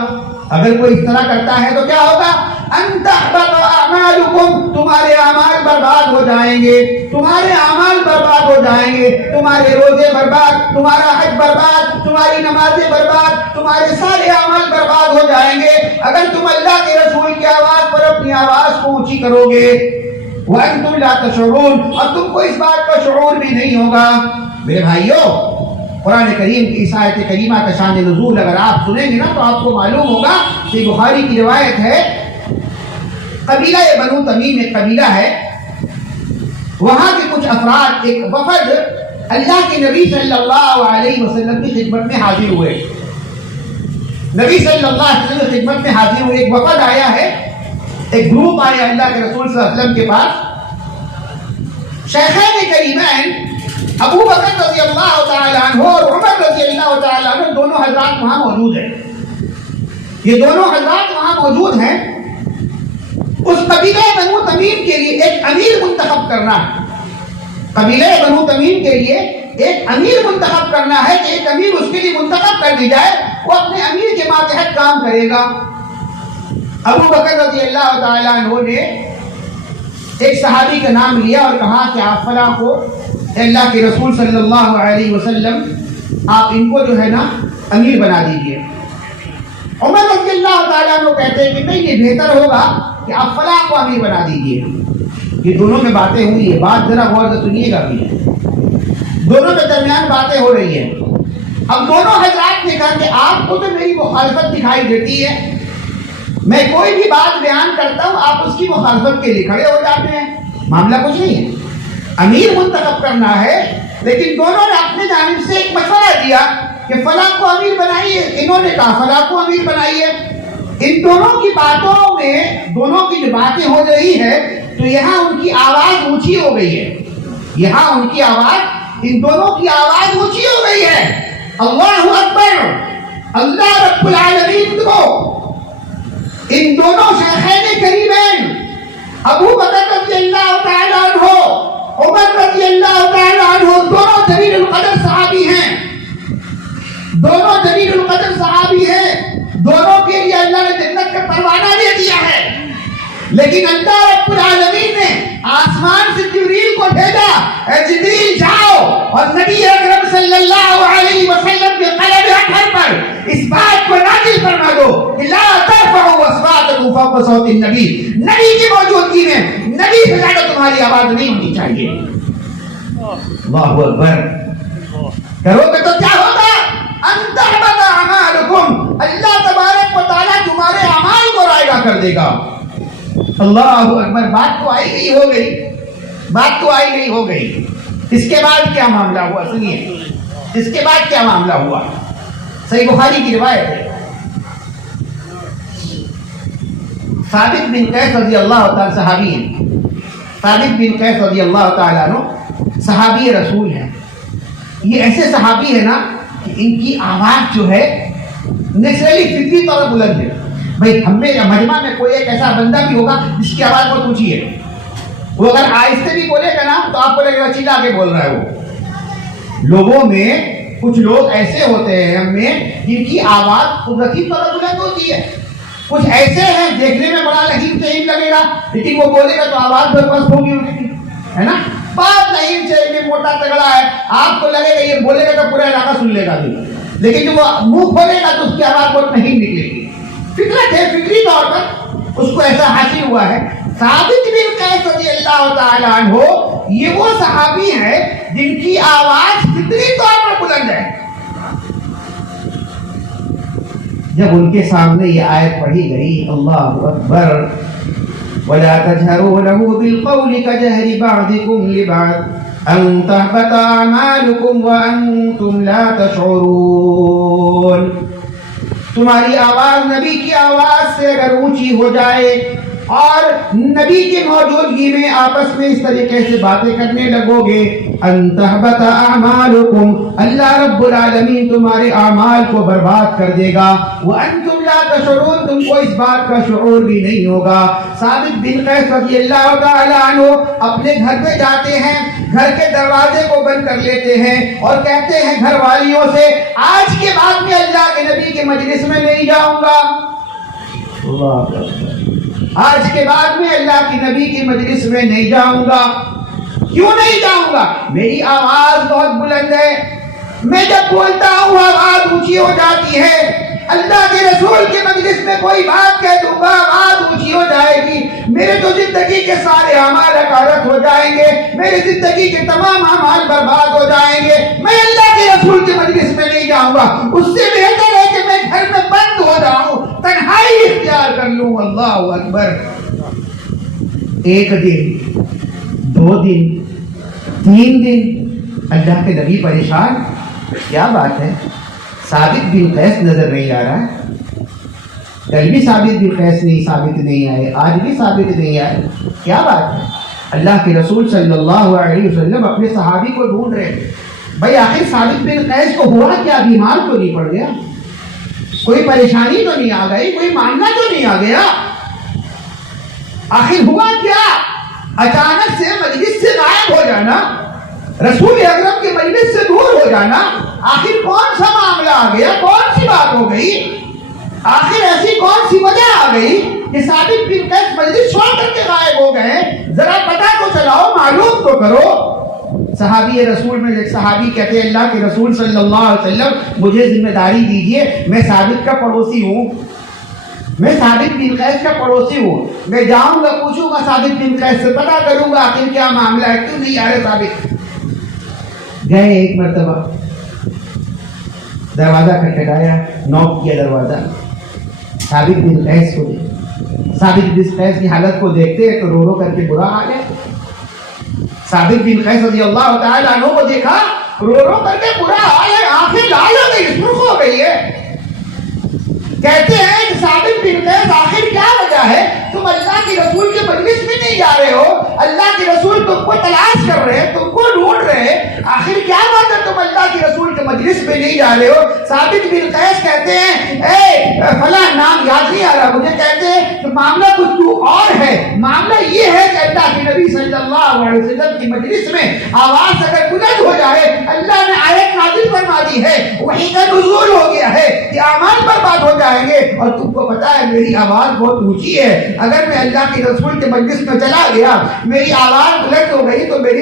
اگر کوئی اس طرح کرتا ہے تو کیا ہوگا؟ ان تحبط اعمالکم، تمہارے اعمال برباد ہو جائیں گے، تمہارے اعمال برباد ہو جائیں گے، تمہارے روزے برباد، تمہارا حج برباد، تمہاری نمازیں برباد، تمہارے سارے اعمال برباد ہو جائیں گے اگر تم اللہ کے رسول کی آواز پر اپنی آواز کو اونچی کرو گے. وانتم لا تشعرون، اور تم کو اس بات کا شعور بھی نہیں ہوگا. میرے بھائیوں، قرآن کریم کی اس آیت کریمہ کا شان نزول اگر آپ سنیں گے نا تو آپ کو معلوم ہوگا کہ بخاری کی روایت ہے، قبیلہ بنو تمیم ایک قبیلہ ہے، وہاں کے کچھ افراد ایک وفد اللہ کے نبی صلی اللہ علیہ وسلم کی خدمت میں حاضر ہوئے. نبی صلی اللہ علیہ وسلم کی خدمت میں حاضر ہوئے، ایک وفد آیا ہے، ایک گروپ آیا اللہ کے رسول صلی اللہ علیہ وسلم کے پاس. شیخین کریمین ابو بکر رضی اللہ تعالیٰ عنہ اور عمر رضی اللہ تعالیٰ عنہ دونوں حضرات وہاں موجود ہیں. یہ دونوں حضرات وہاں موجود ہیں. اس قبیلہ بنو تمیم کے لیے ایک امیر منتخب کرنا ہے. قبیلہ بنو تمیم کے لیے ایک امیر منتخب کرنا ہے کہ ایک امیر اس کے لیے منتخب کر دی جائے، وہ اپنے امیر کے ماتحت کام کرے گا. ابو بکر رضی اللہ تعالیٰ عنہ نے ایک صحابی کا نام لیا اور کہا کہ آپ فلاں کو، اللہ کے رسول صلی اللہ علیہ وسلم آپ ان کو جو ہے نا امیر بنا دیجیے. عمر رضی اللہ تعالیٰ عنہ کہتے ہیں کہ نہیں، یہ بہتر ہوگا کہ آپ فلاں کو امیر بنا دیجیے. یہ دونوں میں باتیں ہوئی ہے، بات ذرا غور سے سنیے گا بھی، دونوں کے درمیان باتیں ہو رہی ہیں. اب دونوں حضرات نے کہا کہ آپ کو تو میری مخالفت دکھائی دیتی ہے، میں کوئی بھی بات بیان کرتا ہوں آپ اس کی مخالفت کے لیے کھڑے ہو جاتے ہیں. معاملہ کچھ نہیں ہے، امیر منتخب کرنا ہے، لیکن دونوں نے اپنے جانب سے ایک مشورہ دیا کہ فلاں کو امیر بنائیے. انہوں نے کہا فلاں کو امیر بنائیے. ان دونوں کی باتوں میں، دونوں کی جو باتیں ہو رہی ہے تو یہاں ان کی آواز اونچی ہو گئی ہے. یہاں ان کی آواز، ان دونوں کی آواز اونچی ہو گئی ہے. اللہ اکبر، اللہ رب العالمین کو ان دونوں شیخین کریمین ابو بکر رضی اللہ تعالیٰ عنہ، عمر رضی اللہ تعالیٰ عنہ، دونوں جلیل القدر صحابی ہیں. دونوں جلیل القدر صحابی ہیں. دونوں کے لیے اللہ نے جنت کا پروانہ دے دیا ہے. لیکن اللہ رب العالمین نے آسمان سے جبریل کو بھیجا، اے جبریل جاؤ اور نبی اکرم صلی اللہ علیہ وسلم کے قلب اطہر پر اس بات کو نازل فرما دو کہ لا ترفعوا اصواتکم فوق صوت النبی. نبی کی موجودگی میں نبی سے زیادہ تمہاری آواز نہیں ہونی چاہیے. اللہ اکبر. کرو گے تو کیا ہوگا؟ ان تحبط اعمالکم، اللہ تبارک و تعالیٰ تمہارے اعمال کو رائگاں کر دے گا. اللہ اکبر. بات تو آئی گئی ہو گئی، بات تو آئی گئی ہو گئی. اس کے بعد کیا معاملہ ہوا سنیے. اس کے بعد کیا معاملہ ہوا؟ صحیح بخاری کی روایت ہے. ثابت بن قیس رضی اللہ تعالی صحابی ہیں. ثابت بن قیس رضی اللہ تعالیٰ عنہ صحابی رسول ہیں. یہ ایسے صحابی ہے نا کہ ان کی آواز جو ہے نیچرلی فطری طور پر بلند ہے. بھائی ہم میں مجمع میں کوئی ایک ایسا بندہ بھی ہوگا جس کی آواز بہت اونچی ہے، وہ اگر آہستہ بھی بولے گا نا تو آپ کو لگے گا چلا کے بول رہا ہے. وہ لوگوں میں کچھ لوگ ایسے ہوتے ہیں ہم میں جن کی آواز قدرتی طور پر بلند ہوتی ہے. کچھ ایسے ہیں دیکھنے میں بڑا لہیم شہیم لگے گا، لیکن وہ بولے گا تو آواز بہت مست ہوگی اس کی، ہے نا. بات لہیم شہیم موٹا تگڑا ہے، آپ کو لگے گا یہ بولے گا تو پورا علاقہ سن لے گا بھی، لیکن جب وہ منہ کھولے گا تو اس کی آواز بہت نہیں نکلے گی. فطرت ہے، فطری طور پر اس کو ایسا حاصل ہوا ہے. ثابت بن قیس رضی اللہ تعالیٰ عنہ یہ وہ صحابی ہیں جن کی آواز فطری طور پر بلند ہے. جب ان کے سامنے یہ آیت پڑھی گئی، اللہ اکبر، وَلَا تَجْهَرُوا لَهُ بِالْقَوْلِ كَجَهْرِ بَعْضِكُمْ لِبَعْضٍ أَن تَحْبَطَ أَعْمَالُكُمْ وَأَنْتُمْ لَا تَشْعُرُونَ. تمہاری آواز نبی کی آواز سے اگر اونچی ہو جائے اور نبی کی موجودگی میں آپس میں اس طریقے سے باتیں کرنے لگو گے، ان تحبط اعمالکم، اللہ رب العالمین تمہارے اعمال کو برباد کر دے گا. وانتم لا تشعرون، تم کو اس بات کا شعور بھی نہیں ہوگا. ثابت بن قیس رضی اللہ تعالی عنہ اپنے گھر پہ جاتے ہیں، گھر کے دروازے کو بند کر لیتے ہیں اور کہتے ہیں گھر والیوں سے آج کے بعد میں اللہ کے نبی کے مجلس میں نہیں جاؤں گا. آج کے بعد میں اللہ کے نبی کی مجلس میں نہیں جاؤں گا. کیوں نہیں جاؤں گا؟ میری آواز بہت بلند ہے، میں جب بولتا ہوں آواز اونچی ہو جاتی ہے. اللہ کے رسول کی مجلس میں کوئی بات کہہ دوں گا آواز اونچی ہو جائے گی. میرے تو زندگی کے سارے اعمال کا غارت ہو جائیں گے، میری زندگی کے تمام اعمال برباد ہو جائیں گے، میں اللہ کے رسول کے مجلس میں نہیں جاؤں گا، اس سے بہتر ہے کہ میں گھر میں بند ہو جاؤں، تنہائی اختیار کر لوں۔ اللہ اکبر۔ ایک دن، 2 دن، 3 دن اللہ کے نبی پریشان، کیا بات ہے؟ ثابت بن قیس نظر نہیں آ رہا ہے، کل بھی ثابت بن قیس ثابت نہیں آئے، آج بھی ثابت نہیں آئے، کیا بات ہے؟ اللہ کے رسول صلی اللہ علیہ وسلم اپنے صحابی کو ڈھونڈ رہے ہیں، بھائی آخر ثابت بن قیس کو ہوا کیا؟ بیمار تو نہیں پڑ گیا؟ کوئی پریشانی تو نہیں آ گئی؟ کوئی معاملہ تو نہیں آ گیا؟ آخر ہوا کیا؟ اچانک سے مجلس سے غائب ہو جانا، رسول اکرم کے مجلس سے دور ہو جانا، آخر کون سا معاملہ آ گیا؟ کون سی بات ہو گئی؟ آخر ایسی کون سی وجہ آ گئی کہ ثابت بن قیس مجلس چھوڑ کر کے غائب ہو گئے؟ ذرا پتہ تو چلاؤ، معلوم تو کرو۔ صحابی رسول میں ایک صحابی کہتے ہیں اللہ کے رسول صلی اللہ علیہ وسلم مجھے ذمہ داری دیجئے، میں ثابت کا پڑوسی ہوں، میں ثابت بن قیس کا پڑوسی ہوں، میں جاؤں گا، پوچھوں گا ثابت بن قیس سے، پتہ کروں گا آخر کیا معاملہ ہے، کیوں نہیں آ رہے ثابت۔ گئے ایک مرتبہ، دروازہ کھٹکھٹایا، نوک کیا دروازہ، ثابت بن قیس کو ثابت بن قیس کی حالت کو دیکھتے تو رو رو کر کے برا حال ہے۔ ثابت بن قیس رضی اللہ تعالیٰ عنہ کو دیکھا، رو رو کر کے برا حال ہے، آنکھیں لال ہو گئی، سرخ ہو گئی ہے۔ کہتے ہیں کہ ثابت بن قیس آخر کیا وجہ ہے؟ تم اللہ کے رسول کے مجلس میں نہیں جا رہے ہو، اللہ کے رسول تم کو تلاش کر رہے ہیں، تم کو ڈھونڈ رہے ہیں، آخر کیا بات ہے تم اللہ کے رسول کے مجلس میں نہیں جا رہے ہو؟ ثابت بن قیس کہتے ہیں اے فلاں، نام یاد نہیں آ رہا مجھے، کہتے ہیں کہ معاملہ کچھ تو اور ہے، معاملہ یہ ہے کہ اللہ کے نبی صلی اللہ علیہ وسلم کی مجلس میں آواز اگر بلند ہو جائے، اللہ نے آیت نازل فرما دی ہے، وحی کا نزول ہو گیا ہے کہ اعمال برباد ہو جائیں گے، اور تم کو پتا ہے میری آواز بہت اونچی ہے، اگر میں اللہ کے رسول کے مجلس میں چلا گیا، میری آواز بلند ہو گئی تو میرے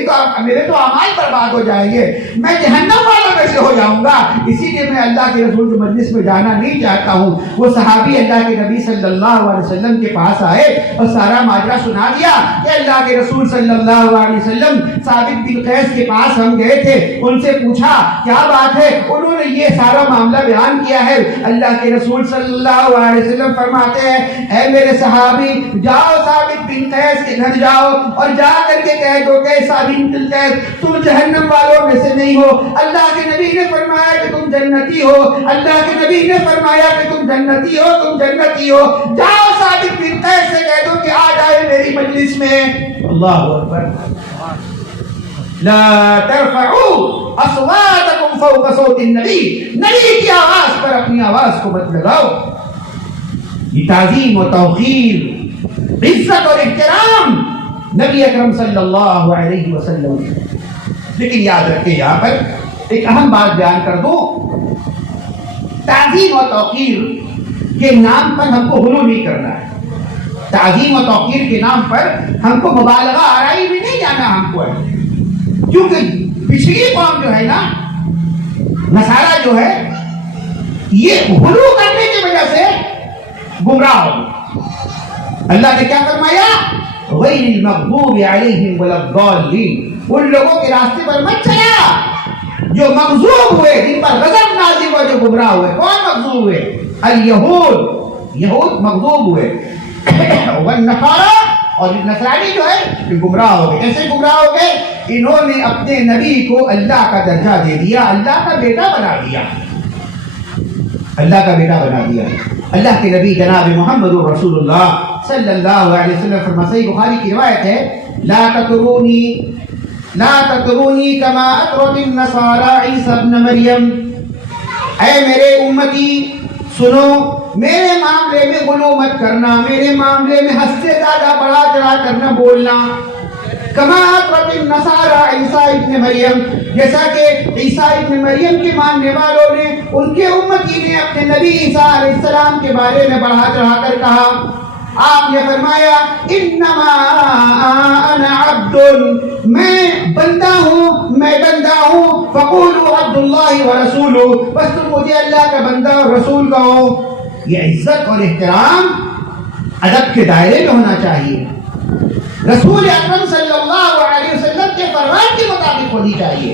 تو اعمال برباد ہو جائیں گے، میں جہنم والوں میں سے ہو جاؤں گا، اسی لیے میں اللہ کے رسول کے مجلس میں جانا نہیں چاہتا ہوں۔ وہ صحابی اللہ کے نبی صلی اللہ علیہ وسلم کے پاس آئے اور سارا ماجرا سنا دیا کہ اللہ کے رسول صلی اللہ علیہ وسلم، ثابت بن قیس کے پاس ہم گئے تھے، ان سے پوچھا کیا بات ہے، انہوں نے یہ سارا معاملہ بیان کیا ہے۔ اللہ کے رسول صلی اللہ علیہ وسلم فرماتے ہیں اے میرے صحابی، جاؤ ثابت بن قیس کے گھر جاؤ اور جا کر کے کہہ دو کہ ثابت بن قیس تم جہنم والوں میں سے نہیں ہو، اللہ کے نبی نے فرمایا کہ تم جنتی ہو، اللہ کے نبی نے فرمایا کہ تم جنتی ہو، تم جنتی ہو، جاؤ ثابت بن قیس سے کہہ دو کہ آ جائے میری مجلس میں۔ اللہ اکبر۔ لا ترفعوا اصواتکم فوق صوت النبی، نبی کی آواز پر اپنی آواز کو مت لگاؤ۔ یہ تعظیم و توقیر، عزت اور احترام نبی اکرم صلی اللہ علیہ وسلم۔ لیکن یاد رکھیں یہاں پر ایک اہم بات بیان کر دوں، تعظیم و توقیر کے نام پر ہم کو غلو نہیں کرنا ہے، تعظیم و توقیر کے نام پر ہم کو مبالغہ آرائی بھی نہیں جانا ہم کو ہے، کیونکہ پچھلی قوم جو ہے نا، نصارہ جو ہے، یہ غلو کرنے کی وجہ سے گمراہ ہو۔ اللہ نے کیا فرمایا؟ غیر المغضوب علیہم ولا الضالین، ان لوگوں کے راستے پر مت چلا جو مغضوب ہوئے، جن پر غضب نازل ہوا، جو گمراہ ہوئے۔ کون مغضوب ہوئے؟ الیہود، یہود مغضوب ہوئے، والنصارى، اور نصرانی جو ہے کہ گمراہ ہو گئے۔ کیسے گمراہ ہو گئے؟ انہوں نے اپنے نبی کو اللہ کا درجہ دے دیا، اللہ کا بیٹا بنا دیا، اللہ کا بیٹا بنا دیا۔ اللہ کے نبی جناب محمد رسول اللہ صلی اللہ علیہ وسلم فرماتے ہیں، صحیح بخاری کی روایت ہے، لا تطرونی کما اطرت النصارى عیسی ابن مریم، اے میرے امتی سنو، میرے معاملے میں غلو مت کرنا، میرے معاملے میں حد سے زیادہ بڑا چڑھا کرنا بولنا۔ کما اطرت النصارى عیسی ابن مریم، جیسا کہ عیسیٰ ابن مریم کے ماننے والوں نے، ان کے امتی نے اپنے نبی عیسیٰ علیہ السلام کے بارے میں بڑھا چڑھا کر کہا۔ آپ نے فرمایا انما انا عبد، میں بندہ ہوں، میں بندہ ہوں، فقولوا عبد اللہ ورسولہ، بس تم مجھے اللہ کا بندہ اور رسول کہو۔ یہ عزت اور احترام ادب کے دائرے میں ہونا چاہیے۔ رسول اکرم صلی اللہ علیہ وسلم کے فرمان کے مطابق ہونی چاہیے.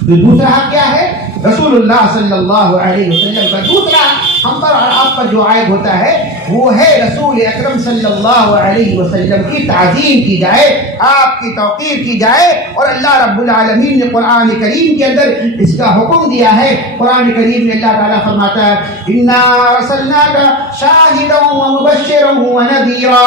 تو دوسرا حق کیا ہے؟ رسول اللہ صلی اللہ علیہ وسلم کا دوسرا ہم پر اور آپ پر جو عائد ہوتا ہے وہ ہے رسول اکرم صلی اللہ علیہ وسلم کی تعظیم کی جائے, آپ کی توقیر کی جائے. اور اللہ رب العالمین نے قرآن کریم کے اندر اس کا حکم دیا ہے. قرآن کریم میں اللہ تعالیٰ فرماتا ہے اِنَّا أَرْسَلْنَاكَ شَاهِدًا وَمُبَشِّرًا وَنَذِيرًا.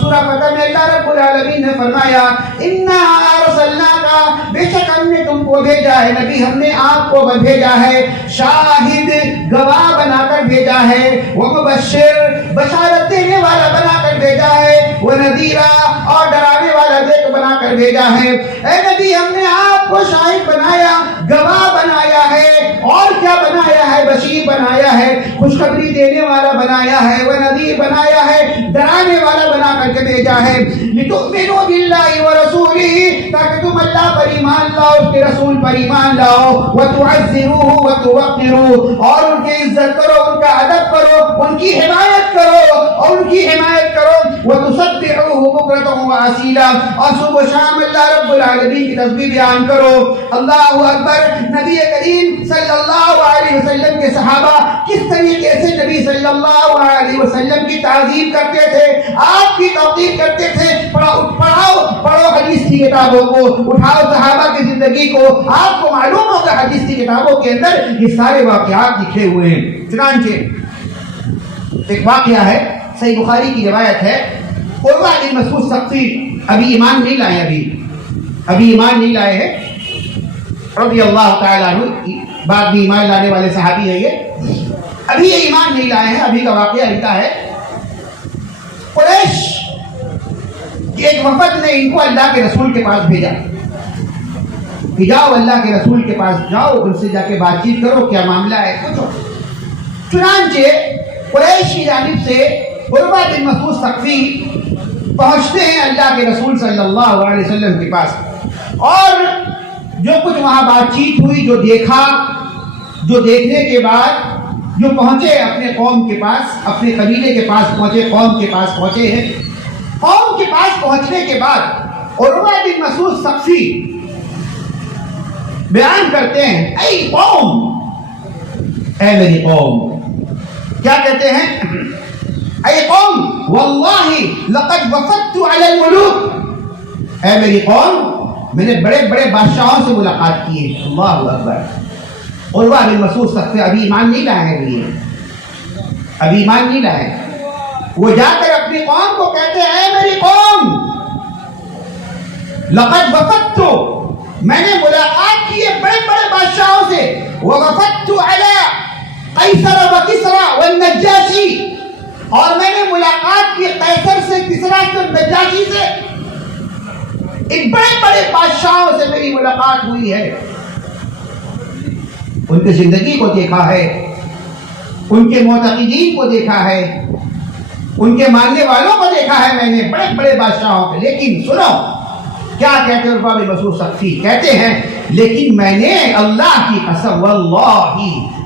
سورہ فتح میں اللہ رب العالمین نے فرمایا اِنَّا أَرْسَلْنَاكَ, بے شک ہم نے تم کو بھیجا ہے نبی, ہم نے آپ کو بھیجا ہے شاہد, گواہ بنا کر بھیجا ہے, ومبشر, بشارت دینے والا بنا کر بھیجا ہے, ونذیرا, اور ڈرانے والا بنا کر بھیجا ہے. اے نبی ہم نے آپ کو شاہد بنایا, گواہ بنایا ہے, اور کیا بنایا ہے؟ بشیر بنایا ہے, خوشخبری دینے والا بنایا ہے, ونذیر بنایا ہے, ڈرانے والا بنا کر کے بھیجا ہے. لتؤمنوا باللہ ورسولہ, تاکہ تم اللہ پر ایمان لاؤ, اس کے رسول پر ایمان لاؤ, وتعزروہ وتوقروہ, اور ان کی عزت کرو, ان کا ادب کرو, ان کی حمایت کرو, اور ان کی حمایت کرو, وتسبحوہ بکرۃ واسیلا, اور صبح و شام اللہ رب العالمین کی تسبیح بیان کرو. اللہ اکبر. نبی کریم صلی اللہ علیہ وسلم کے صحابہ کس طریقے سے نبی صلی اللہ علیہ وسلم کی تعظیم کرتے تھے, آپ کی توقیر کرتے تھے. پڑھو حدیث کی کتابوں کو, اٹھاؤ صحابہ کی زندگی کو, آپ کو معلوم ہوگا حدیث کی کتابوں کے اندر یہ سارے واقعات لکھے ہوئے ہیں. چنانچہ ایک واقعہ ہے, صحیح بخاری کی روایت ہے, عروہ بن مسعود ثقفی ابھی ایمان نہیں لائے ہیں, رضی اللہ تعالیٰ عنہ, بعد میں ایمان لانے والے صحابی ہیں یہ, ابھی یہ ایمان نہیں لائے ہیں. ابھی کا واقعہ لکھتا ہے قریش ایک وفد نے ان کو اللہ کے رسول کے پاس بھیجا کہ جاؤ اللہ کے رسول کے پاس جاؤ, ان سے جا کے بات چیت کرو, کیا معاملہ ہے پوچھو. چنانچہ قریش کی جانب سے عروہ بن مسعود ثقفی پہنچتے ہیں اللہ کے رسول صلی اللہ علیہ وسلم کے پاس, اور جو کچھ وہاں بات چیت ہوئی, جو دیکھا, جو دیکھنے کے بعد جو پہنچے اپنے قوم کے پاس, اپنے قبیلے کے پاس پہنچے, قوم کے پاس پہنچے ہیں. قوم کے پاس پہنچنے کے بعد عروہ بن مسعود ثقفی بیان کرتے ہیں, اے قوم, اے میری قوم, کیا کہتے ہیں؟ اے قوم واللہ لقد وفدت علی الملوک, اے میری قوم میں نے بڑے بڑے بادشاہوں سے ملاقات کی ہے. اللہ اکبر. عروہ بن مسعود ثقفی ابھی ایمان نہیں لائے ہیں, ابھی ایمان نہیں لائے. وہ جا کر اپنی قوم کو کہتے ہیں اے میری قوم لقد وفدت, میں نے ملاقات کی ہے بڑے بڑے بادشاہوں سے, ووفدت علی قیصر و کسریٰ والنجاشی, اور میں نے ملاقات کی قیصر سے, کسریٰ سے, نجاشی سے, ان بڑے بڑے بادشاہوں سے میری ملاقات ہوئی ہے. ان کی زندگی کو دیکھا ہے, ان کے معتقدین کو دیکھا ہے, ان کے ماننے والوں کو دیکھا ہے میں نے, بڑے بڑے بادشاہوں کے. لیکن سنو کیا کہتے ہیں عروہ بن مسعود ثقفی, کہتے ہیں لیکن میں نے اللہ کی قسم, واللہ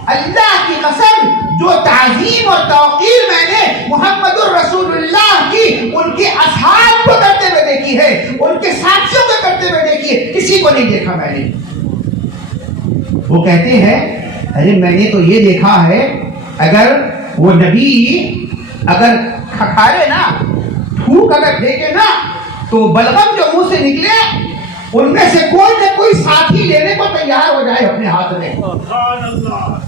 اللہ کی قسم, جو تعظیم اور توقیر میں نے محمد الرسول اللہ کی ان کے اصحاب کو کرتے ہوئے دیکھی ہے, ان کے ساتھیوں کو کرتے ہوئے دیکھی ہے, کسی کو نہیں دیکھا میں نے. وہ کہتے ہیں ارے میں نے تو یہ دیکھا ہے, اگر وہ نبی اگر کھکھارے نا, تھوک اگر پھینکے نا, تو بلغم جو منہ سے نکلے ان میں سے کوئی نہ کوئی ساتھی لینے کو تیار ہو جائے اپنے ہاتھ میں,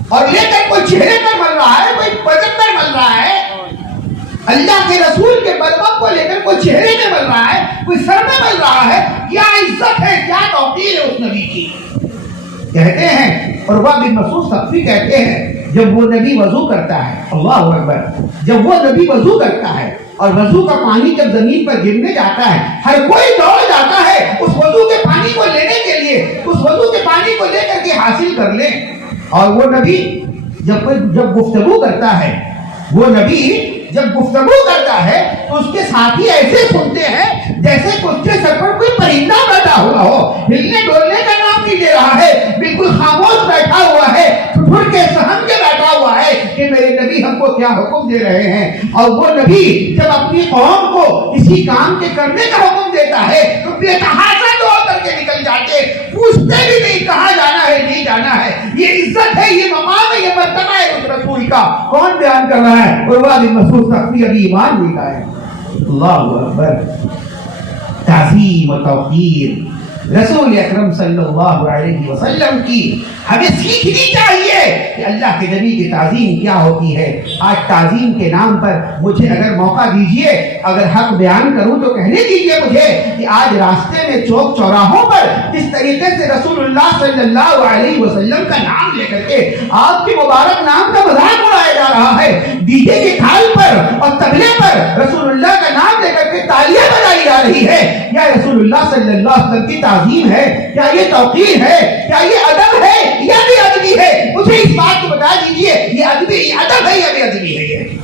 اور لے کر کوئی چہرے پر مل رہا ہے, کوئی بدن پر مل رہا ہے, اللہ کے رسول کے بلغم کو لے کر کوئی چہرے میں مل رہا ہے, کوئی سر میں مل رہا ہے. کیا عزت ہے, کیا توقیر ہے اس نبی کی. کہتے ہیں عروہ بن مسعود ثقفی کہتے ہیں جب وہ نبی وضو کرتا ہے, اللہ اکبر, جب وہ نبی وضو کرتا ہے اور وضو کا پانی جب زمین پر گرنے جاتا ہے, ہر کوئی دوڑ جاتا ہے اس وضو کے پانی کو لینے کے لیے, اس وضو کے پانی کو لے کر کے حاصل کر لیں. اور وہ نبی جب گفتگو کرتا ہے, وہ نبی جب گفتگو کرتا ہے تو اس کے ساتھی ایسے سنتے ہیں جیسے اس کے سر پر کوئی پرندہ بیٹھا ہوا ہو, ہلنے ڈولنے کا نام نہیں لے رہا ہے, بالکل خاموش بیٹھا ہوا ہے, گھٹ کے سہم کے بیٹھا ہوا ہے کہ میرے نبی ہم کو کیا حکم دے رہے ہیں. اور وہ نبی جب اپنی قوم کو کسی کام کے کرنے کا حکم دیتا ہے تو بے تحاشا دوڑ کر کے نکل جاتے, پوچھتے بھی نہیں کہاں جانا ہے نہیں جانا ہے. یہ عزت ہے, یہ مقام ہے, یہ مرتبہ ہے اس رسول کا. کون بیان کر رہا ہے؟ عروہ بن مسعود ثقفی ابھی ایمان نہیں لائے. اللہ اکبر. تعظیم و توقیر رسول اکرم صلی اللہ علیہ وسلم کی ہمیں سیکھنی چاہیے کہ اللہ کے نبی کی تعظیم کیا ہوتی ہے. آج تعظیم کے نام پر مجھے اگر موقع دیجئے, اگر حق بیان کروں تو کہنے دیجئے مجھے کہ آج راستے میں چوک چوراہوں پر جس طریقے سے رسول اللہ صلی اللہ علیہ وسلم کا نام لے کر کے آپ کے مبارک نام کا مذاق اڑایا جا رہا ہے, ڈی جے کے تھال پر اور طبلے پر رسول اللہ کا نام لے کر کے تالیاں بجائی جا رہی ہے. کیا رسول اللہ صلی اللہ علیہ وسلم کی تعظیم ہے؟ کیا یہ توقیر ہے؟ کیا یہ ادب ہے یا بے ادبی ہے؟ مجھے اس بات کو بتا دیجئے, یہ ادب ہے یا بے ادبی ہے؟ یہ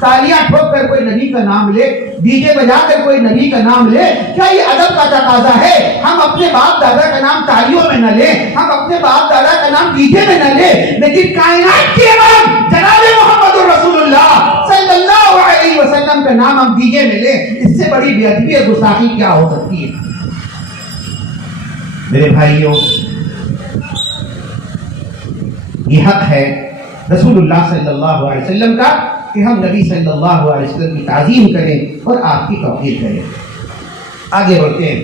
تالیاں ٹھوک کر کوئی نبی کا نام لے, ڈی جے بجا کر کوئی نبی کا نام لے, کیا یہ ادب کا تقاضا ہے؟ ہم اپنے باپ دادا کا نام تالیوں میں نہ لیں, ہم اپنے باپ دادا کا نام ڈی جے میں نہ لیں, لیکن کائنات کے امام جناب محمد رسول اللہ صلی اللہ علیہ وسلم کا نام ہم ڈی جے میں لیں. اس سے بڑی بے ادبی اور گستاخی کیا ہو سکتی ہے؟ میرے بھائیوں, یہ حق ہے رسول اللہ صلی اللہ علیہ وسلم کا کہ ہم نبی صلی اللہ علیہ وسلم کی تعظیم کریں اور آپ کی توقیر کریں. آگے بڑھتے ہیں.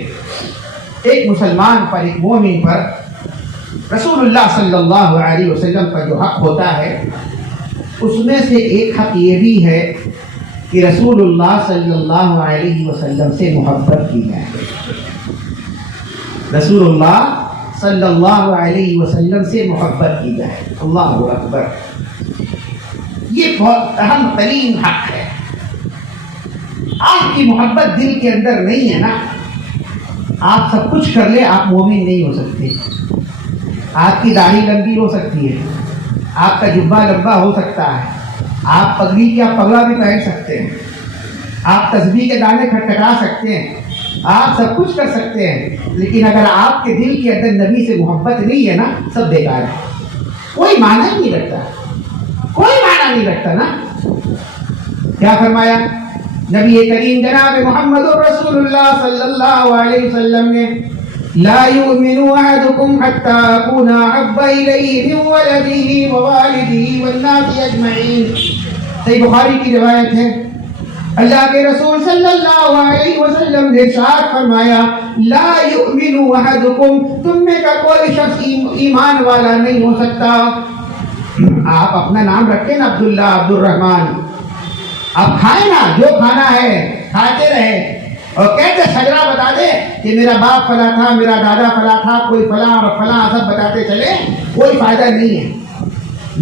ایک مسلمان پر, ایک مومن پر رسول اللہ صلی اللہ علیہ وسلم کا جو حق ہوتا ہے اس میں سے ایک حق یہ بھی ہے کہ رسول اللہ صلی اللہ علیہ وسلم سے محبت کی جائے. رسول اللہ صلی اللہ علیہ وسلم سے محبت کی جائے. اللہ اکبر. یہ بہت اہم ترین حق ہے. آپ کی محبت دل کے اندر نہیں ہے نا, آپ سب کچھ کر لیں, آپ مومن نہیں ہو سکتے. آپ کی داڑھی لمبی ہو سکتی ہے, آپ کا جبہ لمبا ہو سکتا ہے, آپ پگڑی کیا پگڑا بھی پہن سکتے ہیں, آپ تسبیح کے دانے کھٹکھٹا سکتے ہیں, آپ سب کچھ کر سکتے ہیں, لیکن اگر آپ کے دل کے اندر نبی سے محبت نہیں ہے نا, سب بیکار ہے. کوئی معنی نہیں رکھتا, کوئی معنی نہیں رکھتا نا. کیا فرمایا نبی کریم جناب محمد رسول اللہ صلی اللہ علیہ وسلم نے؟ لا يؤمن احدكم حتى اكون احب اليه من ولده ووالده والناس اجمعين. صحیح بخاری کی روایت ہے. اللہ کے رسول صلی اللہ علیہ وسلم نے ارشاد فرمایا لا یؤمن احدکم, تم میں کا کوئی شخص ایمان والا نہیں ہو سکتا. آپ اپنا نام رکھیں نا عبداللہ, عبد الرحمن, آپ کھائیں نا جو کھانا ہے, کھاتے رہیں اور کہتے شجرا بتا دے کہ میرا باپ فلاں تھا, میرا دادا فلاں تھا, کوئی فلاں اور فلاں سب بتاتے چلے, کوئی فائدہ نہیں ہے.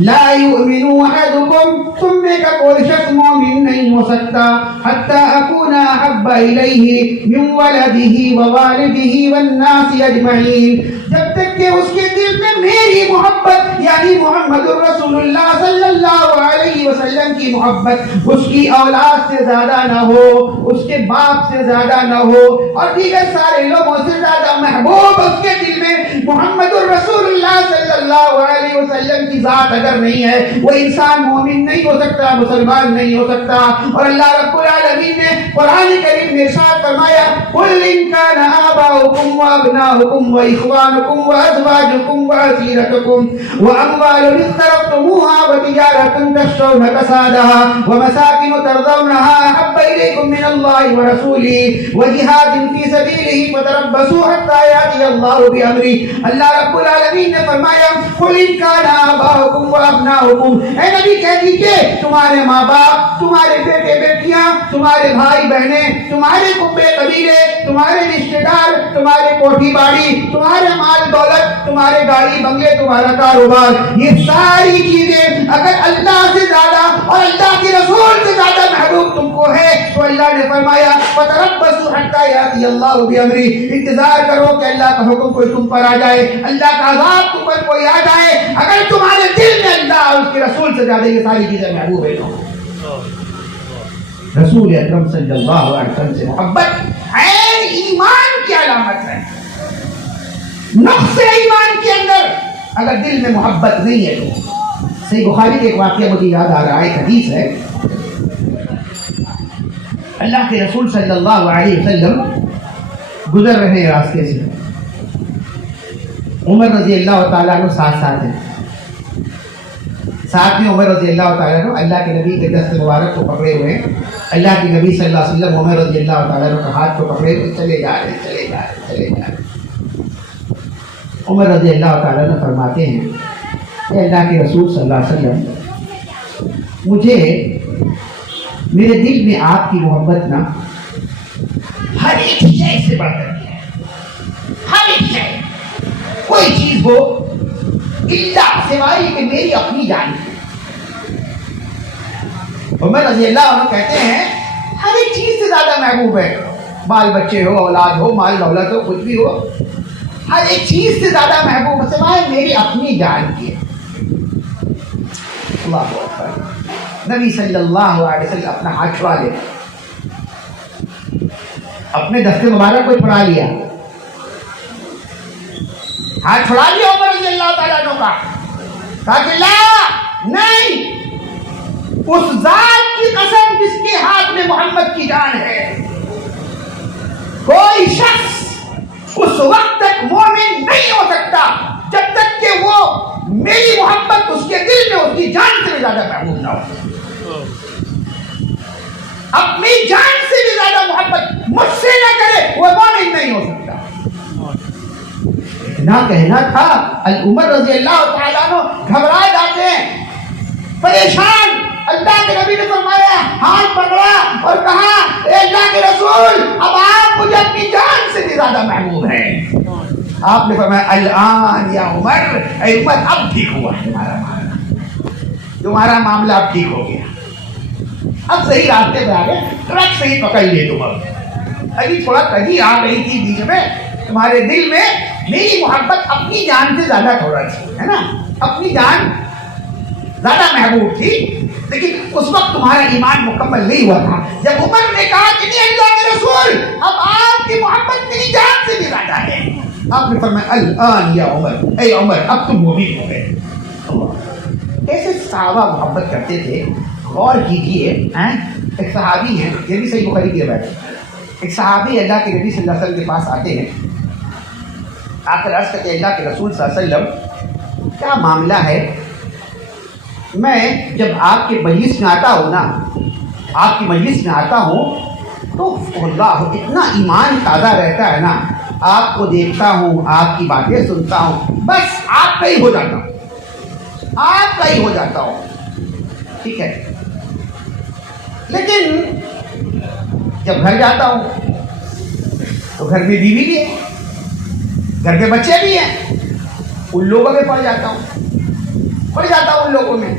لا یؤمن احدکم, تم میں کا کوئی شخص مومن نہیں ہو سکتا حتی اکون احب الیہ من ولدہ ووالدہ والناس اجمعین, جب تک کہ اس کے دل میں میری محبت یعنی محمد رسول اللہ صلی اللہ علیہ وسلم کی محبت اس کی اولاد سے زیادہ نہ ہو, اس کے باپ سے زیادہ نہ ہو, اور دیگر سارے لوگوں سے زیادہ محبوب اس کے دل میں محمد رسول اللہ صلی اللہ علیہ وسلم کی ذات اگر نہیں ہے, وہ انسان مومن نہیں ہو سکتا, مسلمان نہیں ہو سکتا. اور اللہ رب العالمین نے قرآن کریم میں ارشاد فرمایا قل ان کان آباؤکم وابناؤکم واخوانکم وازواجکم وعشیرتکم واموال اقترفتموها وتجارة تخشون کسادها ومساکن ترضونها احب الیکم من اللہ ورسولہ وجہاد فی سبیلہ فتربصوا حتی یأتی اللہ بامرہ. اللہ رب العالمین نے فرمایا قل ان کان آباؤکم وابناؤکم, اے نبی کہہ دیجئے تمہارے ماں باپ, تمہارے بیٹے بیٹیاں, تمہارے بھائی بہنیں, تمہارے کنبے قبیلے, تمہارے رشتے دار, تمہارے کوٹھی باڑی, تمہارے مال دولت, تمہارے گاڑی بنگلے, تمہارا کاروبار, یہ ساری چیزیں اگر اللہ سے زیادہ اور اللہ کے رسول سے زیادہ محبوب تم کو ہے تو اللہ نے فرمایا فتربصوا حتی یأتی اللہ بامرہ, انتظار کرو کہ اللہ کا حکم کوئی تم پر آ جائے, اللہ کا عذاب تم پر کوئی آ جائے. اگر تمہارے دل میں اللہ اور اس کے رسول سے زیادہ یہ ساری چیزیں محبوب ہے تو رسول اکرم صلی اللہ علیہ وسلم سے محبت عین ایمان کی علامت ہے. نقص ایمان کے اندر اگر دل میں محبت نہیں ہے تو صحیح بخاری کے ایک واقعہ مجھے یاد آ رہا ہے، ایک حدیث ہے، اللہ کے رسول صلی اللہ علیہ وسلم گزر رہے ہیں راستے سے، عمر رضی اللہ تعالیٰ عنہ ساتھ ساتھ ہیں، ساتھ میں عمر رضی اللہ تعالیٰ عنہ اللہ کے نبی کے دست مبارک کو پکڑے ہوئے ہیں، اللہ کے نبی صلی اللہ علیہ وسلم عمر رضی اللہ تعالیٰ عنہ کے ہاتھ کو پکڑے ہوئے چلے جا رہے ہیں۔ عمر رضی اللہ تعالیٰ عنہ فرماتے ہیں کہ اللہ کے رسول صلی اللہ علیہ وسلم، مجھے میرے دل میں آپ کی محبت نا ہر ایک شے سے بڑھ کر ہے، ہر ایک شے، کوئی چیز ہو اللہ سوائے کہ میری اپنی جان کی۔ عمر رضی اللہ عنہ کہتے ہیں ہر ایک چیز سے زیادہ محبوب ہے، بال بچے ہو، اولاد ہو، مال دولت ہو، کچھ بھی ہو، ہر ایک چیز سے زیادہ محبوب سوائے میری اپنی جان کی۔ اللہ اکبر۔ نبی صلی اللہ علیہ وسلم اپنا ہاتھ چھڑا لے، اپنے دست مبارک کو چھڑا لیا، ہاتھ چھڑا لیا عمر رضی اللہ تعالیٰ عنہ کا، کہا کہ لا، نہیں، اس ذات کی قسم جس کے ہاتھ میں محمد کی جان ہے، کوئی شخص اس وقت تک مومن نہیں ہو سکتا جب تک کہ وہ میری محبت اس کے دل میں اس کی جان سے بھی زیادہ محبوب نہ ہو، اپنی جان سے بھی زیادہ محبت مجھ سے نہ کرے، وہ مومن نہیں ہو سکتا۔ اتنا کہنا تھا، عمر رضی اللہ تعالیٰ عنہ گھبرا جاتے ہیں، پریشان۔ اللہ کے نبی نے فرمایا، ہاتھ پکڑا اور کہا، اے اللہ کے رسول، اب آپ مجھے اپنی جان سے بھی زیادہ محبوب ہیں۔ آپ نے فرمایا، الآن یا عمر، اے عمر، اب ٹھیک ہوا تمہارا معاملہ اب ٹھیک ہو گیا، اب صحیح راستے پہ آ گئے، ٹرک صحیح پکڑ لیے تم، ابھی تھوڑا کجی آ گئی تھی بیچ میں، تمہارے دل میں میری محبت اپنی جان سے زیادہ تھوڑا تھی، ہے نا، اپنی جان زیادہ محبوب تھی، لیکن اس وقت تمہارا ایمان مکمل نہیں ہوا تھا۔ جب عمر نے کہا کہ نہیں اللہ کے رسول، اب آپ کی محبت میری جان سے بھی زیادہ ہے، آپ نے فرمایا، الآن یا عمر، اے عمر، اب تم مومن ہو گئے۔ کیسے صحابہ محبت کرتے تھے، غور کیجیے۔ ایک صحابی ہیں، یہ بھی صحیح بخاری کی روایت ہے، ایک صحابی اللہ کے نبی صلی اللہ علیہ وسلم کے پاس آتے ہیں، آ کر عرض کرتے ہیں، اللہ کے رسول صلی اللہ علیہ وسلم، کیا معاملہ ہے، میں جب آپ کے مجلس میں آتا ہوں نا، آپ کی مجلس میں آتا ہوں تو اللہ اتنا ایمان تازہ رہتا ہے نا، آپ کو دیکھتا ہوں، آپ کی باتیں سنتا ہوں، بس آپ کا ہی ہو جاتا ہوں، آپ کا ہی ہو جاتا ہوں، ٹھیک ہے، لیکن جب گھر جاتا ہوں تو گھر میں بیوی بھی ہے، گھر کے بچے بھی ہیں، ان لوگوں میں پڑ جاتا ہوں ان لوگوں میں،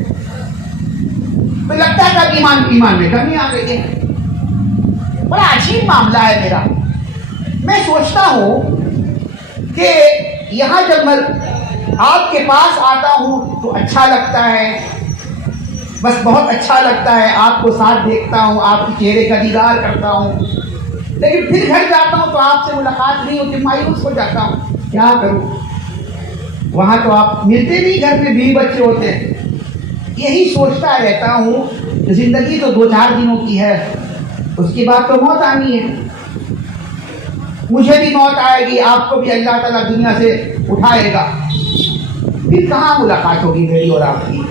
تو لگتا ہے کہ ایمان میں کمی آ گئی ہے، بڑا عجیب معاملہ ہے میرا۔ میں سوچتا ہوں کہ یہاں جب میں آپ کے پاس آتا ہوں تو اچھا لگتا ہے، بس بہت اچھا لگتا ہے، آپ کو ساتھ دیکھتا ہوں، آپ کے چہرے کا دیدار کرتا ہوں، لیکن پھر گھر جاتا ہوں تو آپ سے ملاقات نہیں ہوتی، مایوس ہو جاتا ہوں، کیا کروں، وہاں تو آپ ملتے نہیں، گھر میں بیوی بچے ہوتے ہیں، یہی سوچتا رہتا ہوں، زندگی تو 2-4 دنوں کی ہے، اس کے بعد تو موت آنی ہے، مجھے بھی موت آئے گی، آپ کو بھی اللہ تعالیٰ دنیا سے اٹھائے گا، پھر کہاں ملاقات ہوگی میری اور آپ کی؟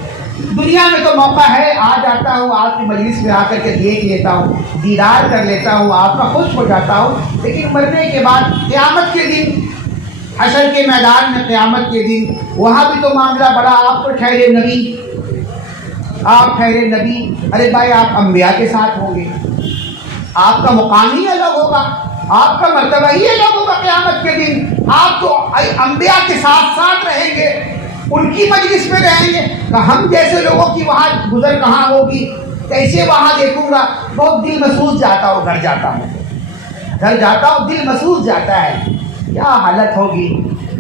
دنیا میں تو موقع ہے، آ جاتا ہوں آپ کی مجلس میں، آ کر کے دیکھ لیتا ہوں، دیدار کر لیتا ہوں، آپ کا خوش ہو جاتا ہوں، لیکن مرنے کے بعد قیامت کے دن، حشر کے میدان میں قیامت کے دن، وہاں بھی تو معاملہ بڑا، آپ تو ٹھہرے نبی، آپ ٹھہرے نبی، ارے بھائی آپ انبیاء کے ساتھ ہوں گے، آپ کا مقام ہی الگ ہوگا، آپ کا مرتبہ ہی الگ ہوگا، قیامت کے دن آپ تو انبیاء کے ساتھ ساتھ رہیں گے، ان کی مجلس میں رہیں گے، کہ ہم جیسے لوگوں کی وہاں گزر کہاں ہوگی، کیسے وہاں دیکھوں گا، بہت دل محسوس جاتا ہوں، گھر جاتا ہوں دل محسوس جاتا ہے، کیا حالت ہوگی۔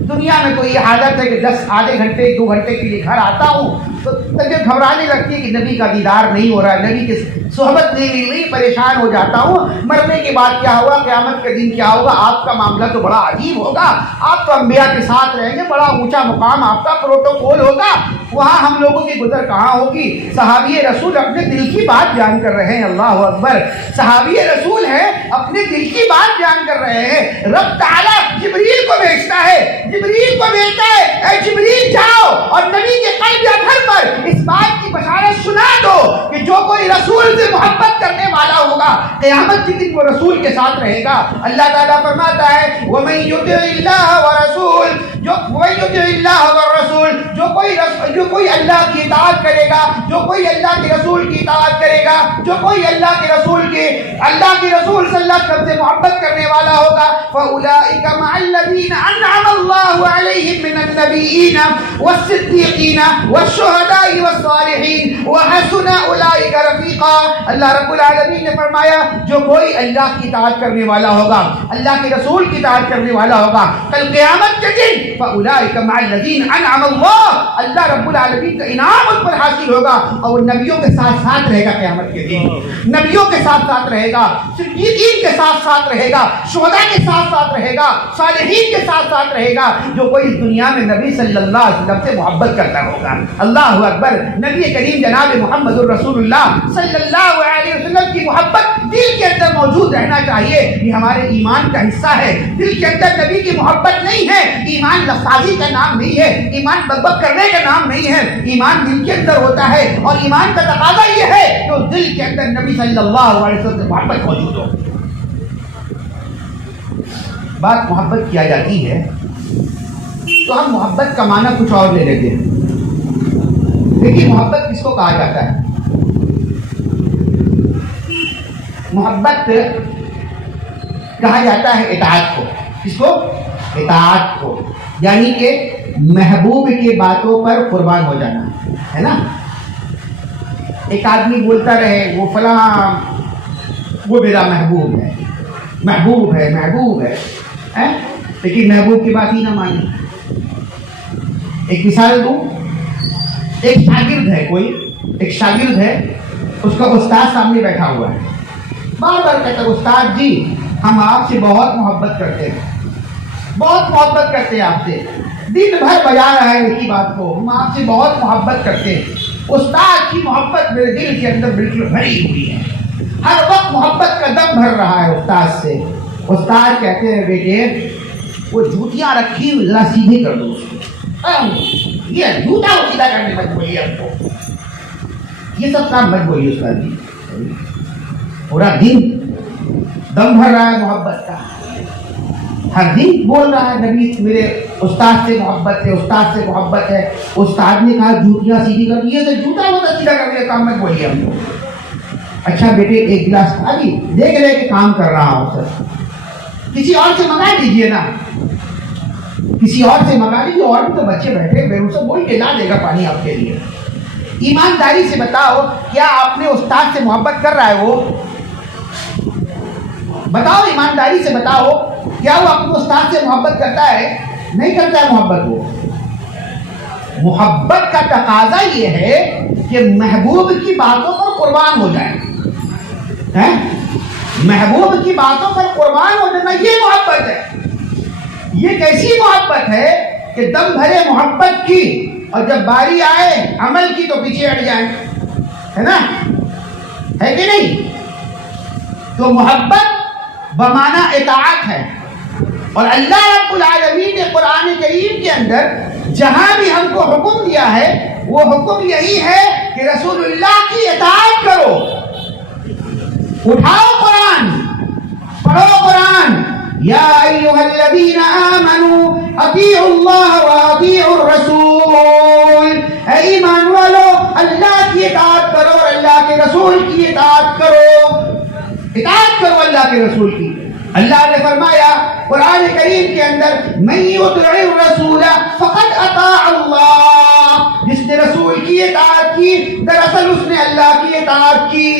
دنیا میں تو یہ حالت ہے کہ 10 آدھے گھنٹے 2 گھنٹے کے لیے گھر آتا ہوں تو طبیعت گھبرانے لگتی ہے کہ نبی کا دیدار نہیں ہو رہا ہے، نبی کی صحبت نہیں مل رہی، پریشان ہو جاتا ہوں، مرنے کے بعد کیا ہوگا، قیامت کے دن کیا ہوگا، آپ کا معاملہ تو بڑا عجیب ہوگا، آپ تو انبیاء کے ساتھ رہیں گے، بڑا اونچا مقام آپ کا، پروٹوکول ہوگا، وہاں ہم لوگوں کی گزر کہاں ہوگی؟ صحابی رسول اپنے دل کی بات بیان کر رہے ہیں، اللہ اکبر، صحابی رسول ہے اپنے دل کی بات بیان کر رہے ہیں، رب تعالیٰ جبریل کو بھیجتا ہے، جبریل کو بھیجتا ہے، اے جبریل جاؤ اور نبی کے قلب اطہر پر اس بات کی بشارت سنا دو کہ جو کوئی رسول سے محبت کرنے والا ہوگا قیامت کے دن وہ رسول کے ساتھ رہے گا۔ اللہ تعالیٰ فرماتا ہے وَمَن يُطِعِ اللَّهَ وَرَسُولَهُ، جو کوئی اللہ کی اطاعت کرے گا، جو کوئی اللہ کے رسول کی اطاعت کرے گا، جو کوئی اللہ کے رسول صلی اللہ علیہ وسلم سے محبت کرنے والا ہوگا، فَأُولَٰئِكَ مَعَ الَّذِينَ أَنْعَمَ اللَّهُ عَلَيْهِم مِّنَ النَّبِيِّينَ وَالصِّدِّيقِينَ وَالشُّهَدَاءِ وَالصَّالِحِينَ وَحَسُنَ أُولَٰئِكَ رَفِيقًا۔ اللہ رب العالمین نے فرمایا جو کوئی اللہ کی اطاعت کرنے والا ہوگا، اللہ کے رسول کی اطاعت کرنے والا ہوگا، کل قیامت کے دن فَأُولَٰئِكَ مَعَ الَّذِينَ أَنْعَمَ اللَّهُ، اللہ رب العالمین کا انعام ان پر حاصل ہوگا، اور وہ نبیوں کے ساتھ ساتھ رہے گا قیامت کے دن، نبیوں کے ساتھ ساتھ رہے گا، صدیقین کے ساتھ ساتھ رہے گا، شہداء کے ساتھ ساتھ رہے گا، صالحین کے ساتھ ساتھ رہے گا، جو کوئی اس دنیا میں نبی صلی اللہ علیہ وسلم سے محبت کرتا ہوگا۔ اللہ اکبر، نبی کریم جناب محمد الرسول اللہ صلی اللہ علیہ وسلم کی محبت دل کے اندر موجود رہنا چاہیے، یہ ہمارے ایمان کا حصہ ہے۔ دل کے اندر نبی کی محبت نہیں ہے، ایمان لفظی کا نام نہیں ہے، ایمان بک کرنے کا نام نہیں ہے، ایمان دل کے اندر ہوتا ہے، اور ایمان کا تقاضا یہ ہے کہ اس دل کے اندر نبی صلی اللہ علیہ وسلم سے محبت موجود ہو۔ بات محبت کیا جاتی ہے تو ہم محبت کا معنی کچھ اور لے لیتے ہیں، لیکن محبت کس کو کہا جاتا ہے؟ محبت کہا جاتا ہے اطاعت کو، کس کو؟ اطاعت کو، یعنی کہ محبوب کی باتوں پر قربان ہو جانا ہے نا۔ ایک آدمی بولتا رہے وہ فلاں وہ میرا محبوب ہے، محبوب ہے، محبوب ہے، لیکن محبوب کی بات ہی نہ مانے۔ ایک مثال دوں، ایک شاگرد ہے، ایک شاگرد ہے، اس کا استاد سامنے بیٹھا ہوا ہے، بار بار کہتا ہے استاد جی ہم آپ سے بہت محبت کرتے ہیں، بہت محبت کرتے ہیں آپ سے، دن بھر بجا رہا ہے ایک ہی بات کو، ہم آپ سے بہت محبت کرتے ہیں۔ استاد کی محبت میرے دل کے اندر بالکل بھری ہوئی ہے، ہر وقت محبت کا دم بھر رہا ہے استاد سے۔ استاد کہتے ہیں بیٹے وہ جوتیاں رکھی ذرا سیدھی کر دو، یہ جوتا وہ سیدھا کرنے مت بولیے ہم کو، یہ سب کام مت بولیے استاد جی۔ پورا دن دم بھر رہا ہے محبت کا، ہر دن بول رہا ہے نبی میرے استاد سے محبت ہے، استاد سے محبت ہے۔ استاد نے کہا جوتیاں سیدھی کر دی، تو جوتا ہوتا سیدھا کرنے کا کام مت بولیے ہم کو۔ اچھا بیٹے ایک گلاس خالی دیکھ رہے کہ کام کر رہا ہوں سر، کسی اور سے منگا لیجیے نا، کسی اور سے منگا لیجیے، اور بھی تو بچے بیٹھے ہوئے ان سے بول کے لا دے گا پانی آپ کے لیے۔ ایمانداری سے بتاؤ کیا آپ نے استاد سے محبت کر رہا ہے؟ وہ بتاؤ، ایمانداری سے بتاؤ کیا وہ اپنے استاد سے محبت کرتا ہے؟ نہیں کرتا ہے محبت۔ وہ محبت کا تقاضا یہ ہے کہ محبوب کی باتوں پر قربان ہو جائے، محبوب کی باتوں پر قربان ہو جانا، یہ محبت ہے۔ یہ کیسی محبت ہے کہ دم بھرے محبت کی اور جب باری آئے عمل کی تو پیچھے ہٹ جائیں، ہے نا، ہے کہ نہیں؟ تو محبت بمعنی اطاعت ہے، اور اللہ رب العالمین نے قرآن کریم کے اندر جہاں بھی ہم کو حکم دیا ہے وہ حکم یہی ہے کہ رسول اللہ کی اطاعت کرو۔ اٹھاؤ قرآن، پڑھو قرآن، یا ایھا الذین آمنوا اطیعوا اللہ واطیعوا الرسول، اے ایمان والو اللہ کی اطاعت کرو اور اللہ کے رسول کی اطاعت کرو، اطاعت کرو اللہ کے رسول کی۔ اللہ نے فرمایا قرآن کریم کے اندر من یطع الرسول فقد اطاع اللہ، جس نے رسول کی اطاعت کی دراصل اس نے اللہ کی اطاعت کی۔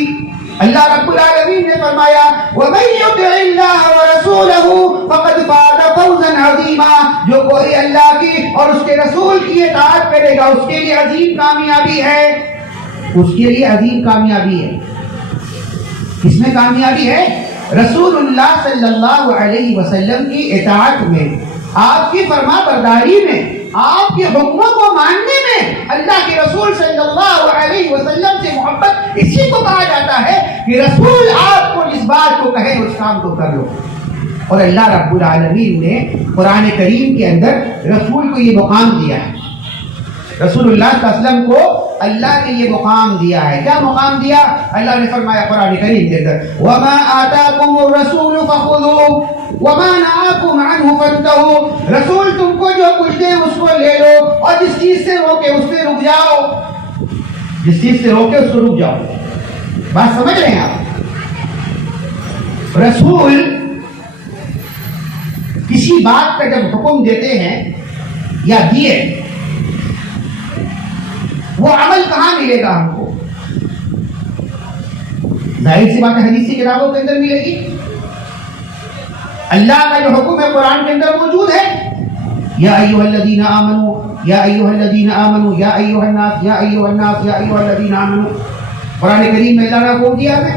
اللہ رب العالمین نے فرمایا وَمَن يُطِعِ اللَّهَ وَرَسُولَهُ فَقَدْ فَازَ فَوْزًا عَظِيمًا، جو کوئی اللہ کی اور اس کے رسول کی اطاعت کرے گا اس کے لیے عظیم کامیابی ہے، اس کے لیے عظیم کامیابی ہے۔ کس میں کامیابی ہے؟ رسول اللہ صلی اللہ علیہ وسلم کی اطاعت میں، آپ کی فرما برداری میں، آپ کے حکموں کو ماننے میں۔ اللہ کے رسول صلی اللہ علیہ وسلم سے محبت اسی کو کہا جاتا ہے کہ رسول آپ کو جس بات کو کہے اس کام کو کر لو۔ اور اللہ رب العالمین نے قرآن کریم کے اندر رسول کو یہ مقام دیا ہے، رسول اللہ صلی اللہ علیہ وسلم کو اللہ نے یہ مقام دیا ہے۔ کیا مقام دیا؟ اللہ نے فرمایا قرآن کریم کے اندر وَمَا آتَاكُمُ الرَّسُولُ فَخُذُوهُ وَمَا نَهَاكُمْ عَنْهُ فَانْتَهُوا، رسول تم کو جو کچھ دے اس کو لے لو، اور جس چیز سے روکے اس سے رک جاؤ، جس چیز سے روکے اس کو رک جاؤ۔ بات سمجھ رہے ہیں آپ؟ رسول کسی بات کا جب حکم دیتے ہیں یا دیے، وہ عمل کہاں ملے گا ہم کو؟ ظاہر سی بات ہے حدیث کی کتابوں کے اندر ملے گی۔ اللہ کا جو حکم ہے قرآن کے اندر موجود ہے، یا ایھا الذین آمنوا یا ایھا الذین آمنوا یا ایھا الناس یا ایھا الناس یا ایھا الذین آمنوا، قرآن کریم میں اللہ نے حکم دیا ہے۔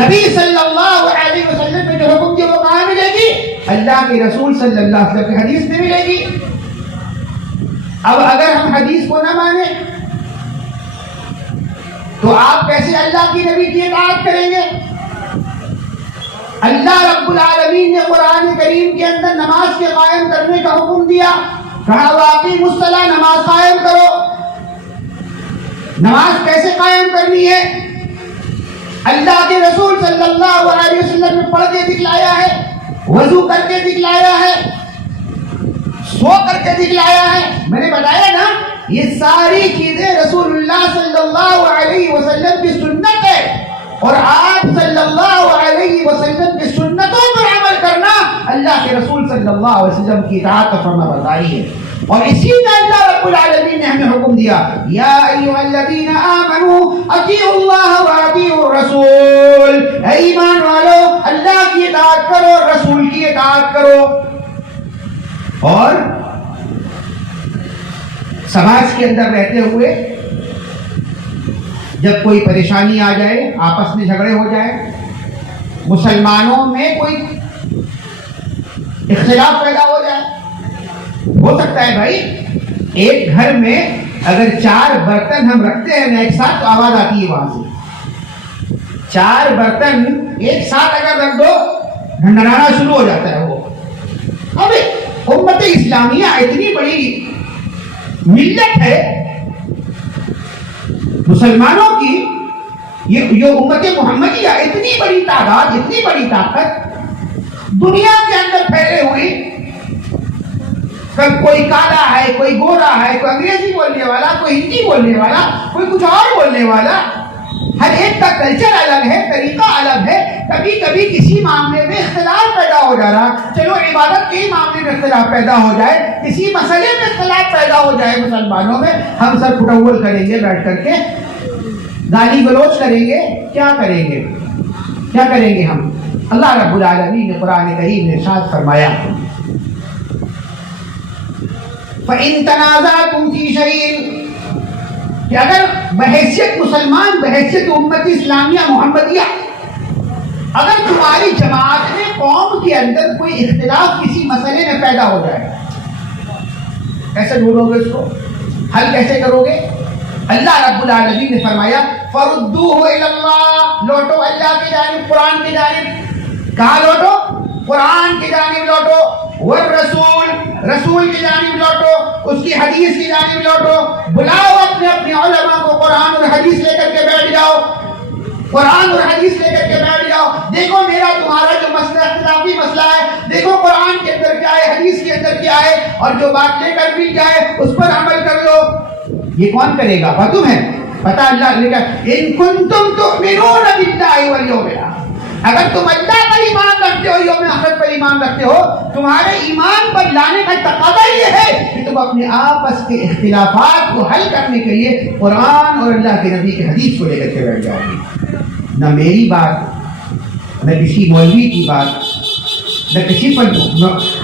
نبی صلی اللہ علیہ وسلم نے جو حکم دیا وہ کہاں ملے گی؟ اللہ کے رسول صلی اللہ علیہ وسلم کی حدیث میں ملے گی۔ اب اگر ہم حدیث کو نہ مانیں تو آپ کیسے اللہ کی نبی کی اطاعت کریں گے؟ اللہ رب العالمین نے قرآن کریم کے اندر نماز کے قائم کرنے کا حکم دیا، کہا وَأَقِیمُوا الصَّلَاةَ، نماز قائم کرو۔ نماز کیسے قائم کرنی ہے؟ اللہ کے رسول صلی اللہ علیہ وسلم نے پڑھ کے دکھلایا ہے، وضو کر کے دکھلایا ہے، سو کر کے دکھلایا ہے۔ میں نے بتایا نا یہ ساری چیزیں رسول اللہ صلی اللہ علیہ وسلم کی سنت ہے، اور آپ صلی اللہ علیہ وسلم کی سنتوں پر عمل کرنا اللہ کے رسول صلی اللہ علیہ وسلم کی اطاعت کا فرما برداری ہے۔ اور اسی کا اللہ رب العالمین نے ہمیں حکم دیا یا ایھا الذین آمنوا اطیعوا اللہ واطیعوا الرسول، اے ایمان والو اللہ کی اطاعت کرو، رسول کی اطاعت کرو۔ اور سماج کے اندر رہتے ہوئے جب کوئی پریشانی آ جائے، آپس میں جھگڑے ہو جائے، مسلمانوں میں کوئی اختلاف پیدا ہو جائے، ہو سکتا ہے بھائی ایک گھر میں اگر 4 برتن ہم رکھتے ہیں نا ایک ساتھ تو آواز آتی ہے وہاں سے۔ 4 برتن ایک ساتھ اگر رکھ دو ڈھنڈھنانا شروع ہو جاتا ہے وہ۔ اب امت اسلامیہ اتنی بڑی ملت ہے مسلمانوں کی، یہ امت محمدیہ اتنی بڑی تعداد، اتنی بڑی طاقت دنیا کے اندر پھیلے ہوئی، کوئی کالا ہے، کوئی گورا ہے، کوئی انگریزی بولنے والا، کوئی ہندی بولنے والا، کوئی کچھ اور بولنے والا، ہر ایک کا کلچر الگ ہے، طریقہ الگ ہے۔ کبھی کبھی کسی معاملے میں اختلاف پیدا ہو جا رہا، چلو عبادت کے معاملے میں اختلاف پیدا ہو جائے، کسی مسئلے میں اختلاف پیدا ہو جائے مسلمانوں میں، ہم سب پھٹول کریں گے بیٹھ کر کے، گالی گلوچ کریں گے، کیا کریں گے؟ کیا کریں گے ہم؟ اللہ رب العالمین نے قرآن کریم میں ارشاد فرمایا فَإِن تَنَازَعْتُمْ فِي شَيْءٍ، کہ اگر بحیثیت مسلمان، بحیثیت امت اسلامیہ محمدیہ، اگر تمہاری جماعت میں قوم کے اندر کوئی اختلاف کسی مسئلے میں پیدا ہو جائے، کیسے ڈھونڈو گے اس کو؟ حل کیسے کرو گے؟ اللہ رب العالمین نے فرمایا فَرُدُّوهُ إِلَى اللَّهِ، لوٹو اللہ کی جانب، قرآن کی جانب۔ کہاں لوٹو؟ قرآن کی جانب لوٹو، والرسول، رسول کی جانب لوٹو، اس کی حدیث کی جانب لوٹو، بلاؤ اپنے اپنے علماء کو، قرآن اور حدیث لے کر کے بیٹھ جاؤ، قرآن اور حدیث لے کر کے بیٹھ جاؤ، دیکھو میرا تمہارا جو مسئلہ اختلافی مسئلہ ہے، دیکھو قرآن کے اندر کیا ہے، حدیث کے اندر کیا ہے، اور جو بات لے کر مل جائے اس پر عمل کر لو۔ یہ کون کرے گا؟ معلوم ہے، پتہ اللہ نے کہا ان کنتم تؤمنون باللہ والیوم الاخر، اگر تم اللہ پر ایمان رکھتے ہو، یوم آخر پر ایمان رکھتے ہو، تمہارے ایمان پر لانے کا تقاضا یہ ہے کہ تم اپنے آپس کے اختلافات کو حل کرنے کے لیے قرآن اور اللہ کے نبی کے حدیث کو لے کر کے بیٹھ جاؤ گے۔ نہ میری بات، نہ کسی مولوی کی بات، نہ کسی پر،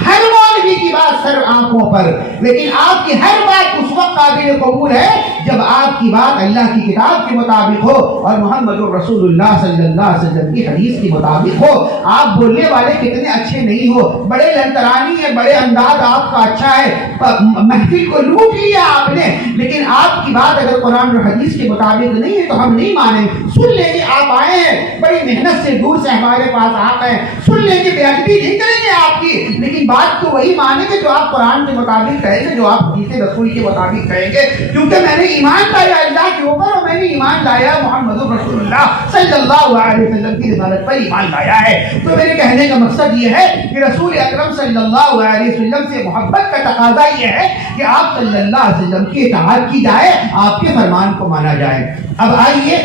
ہر مولوی کی بات سر آنکھوں پر، لیکن آپ کی ہر بات اس وقت قابل قبول ہے جب آپ کی بات اللہ کی کتاب کے مطابق ہو اور محمد رسول اللہ صلی اللہ علیہ وسلم کی حدیث کے مطابق ہو۔ آپ بولنے والے کتنے اچھے نہیں ہو، بڑے لنترانی ہیں، بڑے انداز آپ کا اچھا ہے، محفل کو لوٹ لیا آپ نے، لیکن آپ کی بات اگر قرآن اور حدیث کے مطابق نہیں ہے تو ہم نہیں مانیں۔ سن لیں گے آپ آئے ہیں بڑی محنت سے دور سے ہمارے پاس آپ ہیں، سن لیں گے، بے ادبی نہیں کریں گے آپ کی، لیکن بات تو وہی مانیں گے جو آپ قرآن کے مطابق کہیں گے، جو آپ حدیث رسول کے مطابق کہیں گے، کیونکہ میں نے ایمان لایا اللہ کے اوپر اور میں نے ایمان لایا محمد رسول اللہ صلی اللہ علیہ وسلم کی رسالت پر ایمان لایا ہے۔ تو میرے کہنے کا مقصد یہ ہے کہ رسول اکرم صلی اللہ علیہ وسلم سے محبت کا تقاضا یہ ہے کہ آپ صلی اللہ علیہ وسلم کی اطاعت کی جائے، آپ کے فرمان کو مانا جائے۔ اب آئیے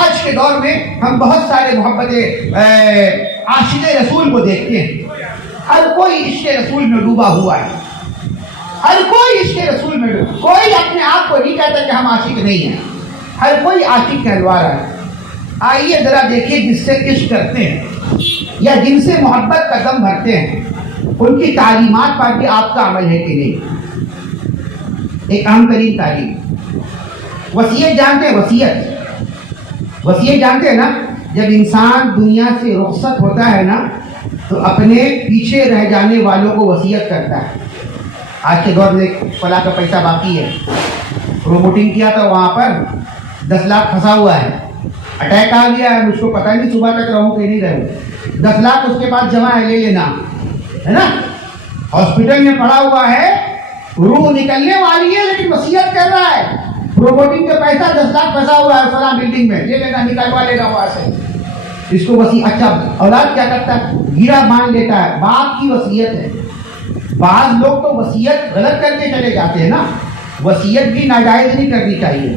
آج کے دور میں ہم بہت سارے محبت عاشق رسول کو دیکھتے ہیں، ہر کوئی عشق رسول میں ڈوبا ہوا ہے، ہر کوئی عشق رسول میں ڈوبا، کوئی اپنے آپ کو نہیں کہتا کہ ہم عاشق نہیں ہیں، ہر کوئی عاشق کہلوا رہا ہے۔ آئیے ذرا دیکھیے جس سے عشق کرتے ہیں یا جن سے محبت کا دم بھرتے ہیں ان کی تعلیمات پر بھی آپ کا عمل ہے کہ نہیں۔ ایک اہم ترین تعلیم، وصیت جانتے ہیں؟ وصیت جانتے ہیں نا؟ جب انسان دنیا سے رخصت ہوتا ہے نا تو اپنے پیچھے رہ جانے والوں کو وصیت کرتا ہے۔ آج کے دور میں فلاں کا پیسہ باقی ہے، پروموٹنگ کیا تھا وہاں پر 10 لاکھ پھنسا ہوا ہے، اٹیک آ گیا ہے، مجھ کو پتہ نہیں صبح تک رہوں کہ نہیں رہوں، 10 لاکھ اس کے پاس جمع ہے، لے لینا ہے نا، ہاسپٹل میں پڑا ہوا ہے، روح نکلنے والی ہے لیکن وصیت کر رہا ہے، پروموٹنگ کا پیسہ 10 لاکھ پھنسا ہوا ہے فلاں بلڈنگ میں، لے لینا، نکلوا لینا وہاں سے۔ اس کو اچھا اولاد کیا کرتا ہے؟ گرا مان لیتا ہے، باپ کی وصیت ہے۔ بعض لوگ تو وصیت غلط کر کے چلے جاتے ہیں نا، وصیت بھی ناجائز نہیں کرنی چاہیے،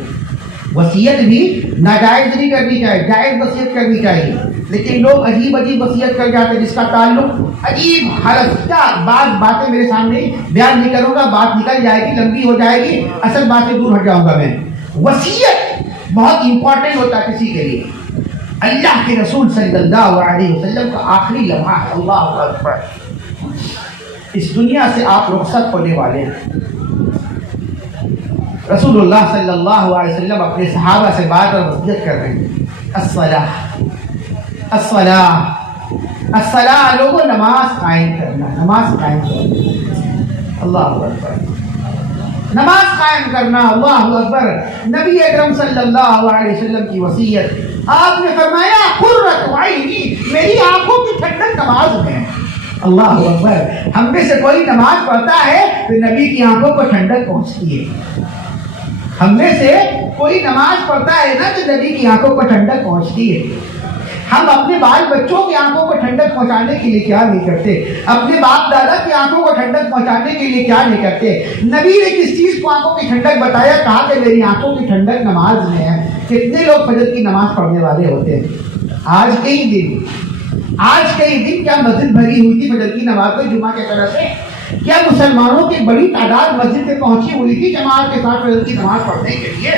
وصیت بھی ناجائز نہیں کرنی چاہیے، جائز وصیت کرنی چاہیے، لیکن لوگ عجیب وصیت کر جاتے ہیں جس کا تعلق عجیب حالت کا، بعض باتیں میرے سامنے بیان نہیں کروں گا، بات نکل جائے گی، لمبی ہو جائے گی، اصل بات سے دور ہٹ جاؤں گا میں۔ وصیت بہت امپورٹنٹ ہوتا ہے کسی کے لیے، اللہ کے رسول صلی اللہ علیہ وسلم کا آخری لمحہ ہے، اللہ اکبر، اس دنیا سے آپ رخصت ہونے والے ہیں۔ رسول اللہ صلی اللہ علیہ وسلم اپنے صحابہ سے بات اور وصیت کر رہے ہیں، الصلاۃ، لوگوں نماز قائم کرنا، نماز قائم کرنا، اللہ اکبر، نماز قائم کرنا، اللہ اکبر۔ نبی اکرم صلی اللہ علیہ وسلم کی وصیت، آپ نے فرمایا قرۃ عینی، میری آنکھوں کی ٹھنڈک نماز میں، اللہ اکبر۔ ہم میں سے کوئی نماز پڑھتا ہے تو نبی کی آنکھوں کو ٹھنڈک پہنچتی ہے، ہم میں سے کوئی نماز پڑھتا ہے نا تو نبی کی آنکھوں کو ٹھنڈک پہنچتی ہے۔ ہم اپنے بال بچوں کی آنکھوں کو ٹھنڈک پہنچانے کے لیے کیا نہیں کرتے، اپنے باپ دادا کی آنکھوں کو ٹھنڈک پہنچانے کے لیے کیا نہیں کرتے۔ نبی نے کس چیز کو آنکھوں کی ٹھنڈک بتایا، کہا کہ میری آنکھوں کی ٹھنڈک نماز میں ہے۔ کتنے لوگ فجر کی نماز پڑھنے والے ہوتے ہیں؟ آج کئی دن کیا مسجد بھری ہوئی تھی فجر کی نماز میں جمعہ کی طرف سے، کیا مسلمانوں کی بڑی تعداد مسجد میں پہنچی ہوئی تھی جماعت کے ساتھ فجر کی نماز پڑھنے کے لیے؟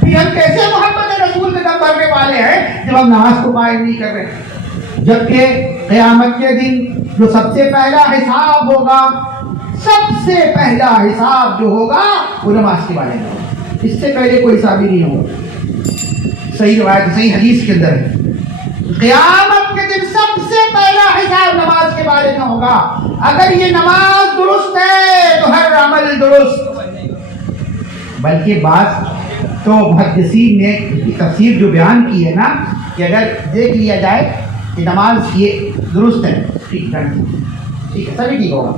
پھر ہم کیسے محمد رسول کے دم بھرنے والے ہیں جب ہم نماز کو قائم نہیں کر رہے؟ جبکہ قیامت کے دن جو سب سے پہلا حساب ہوگا، سب سے پہلا حساب جو ہوگا وہ نماز کے بارے میں ہوگا، اس سے پہلے کوئی حساب ہی نہیں ہوگا۔ صحیح روایت، صحیح حدیث کے اندر ہے، قیامت کے دن سب سے پہلا حساب نماز کے بارے میں ہوگا۔ اگر یہ نماز درست ہے تو ہر عمل درست، بلکہ بات تو محدثین نے اس کی تفسیر جو بیان کی ہے نا کہ اگر دیکھ لیا جائے کہ نماز یہ درست ہے، ٹھیک ہے سبھی ٹھیک ہوگا،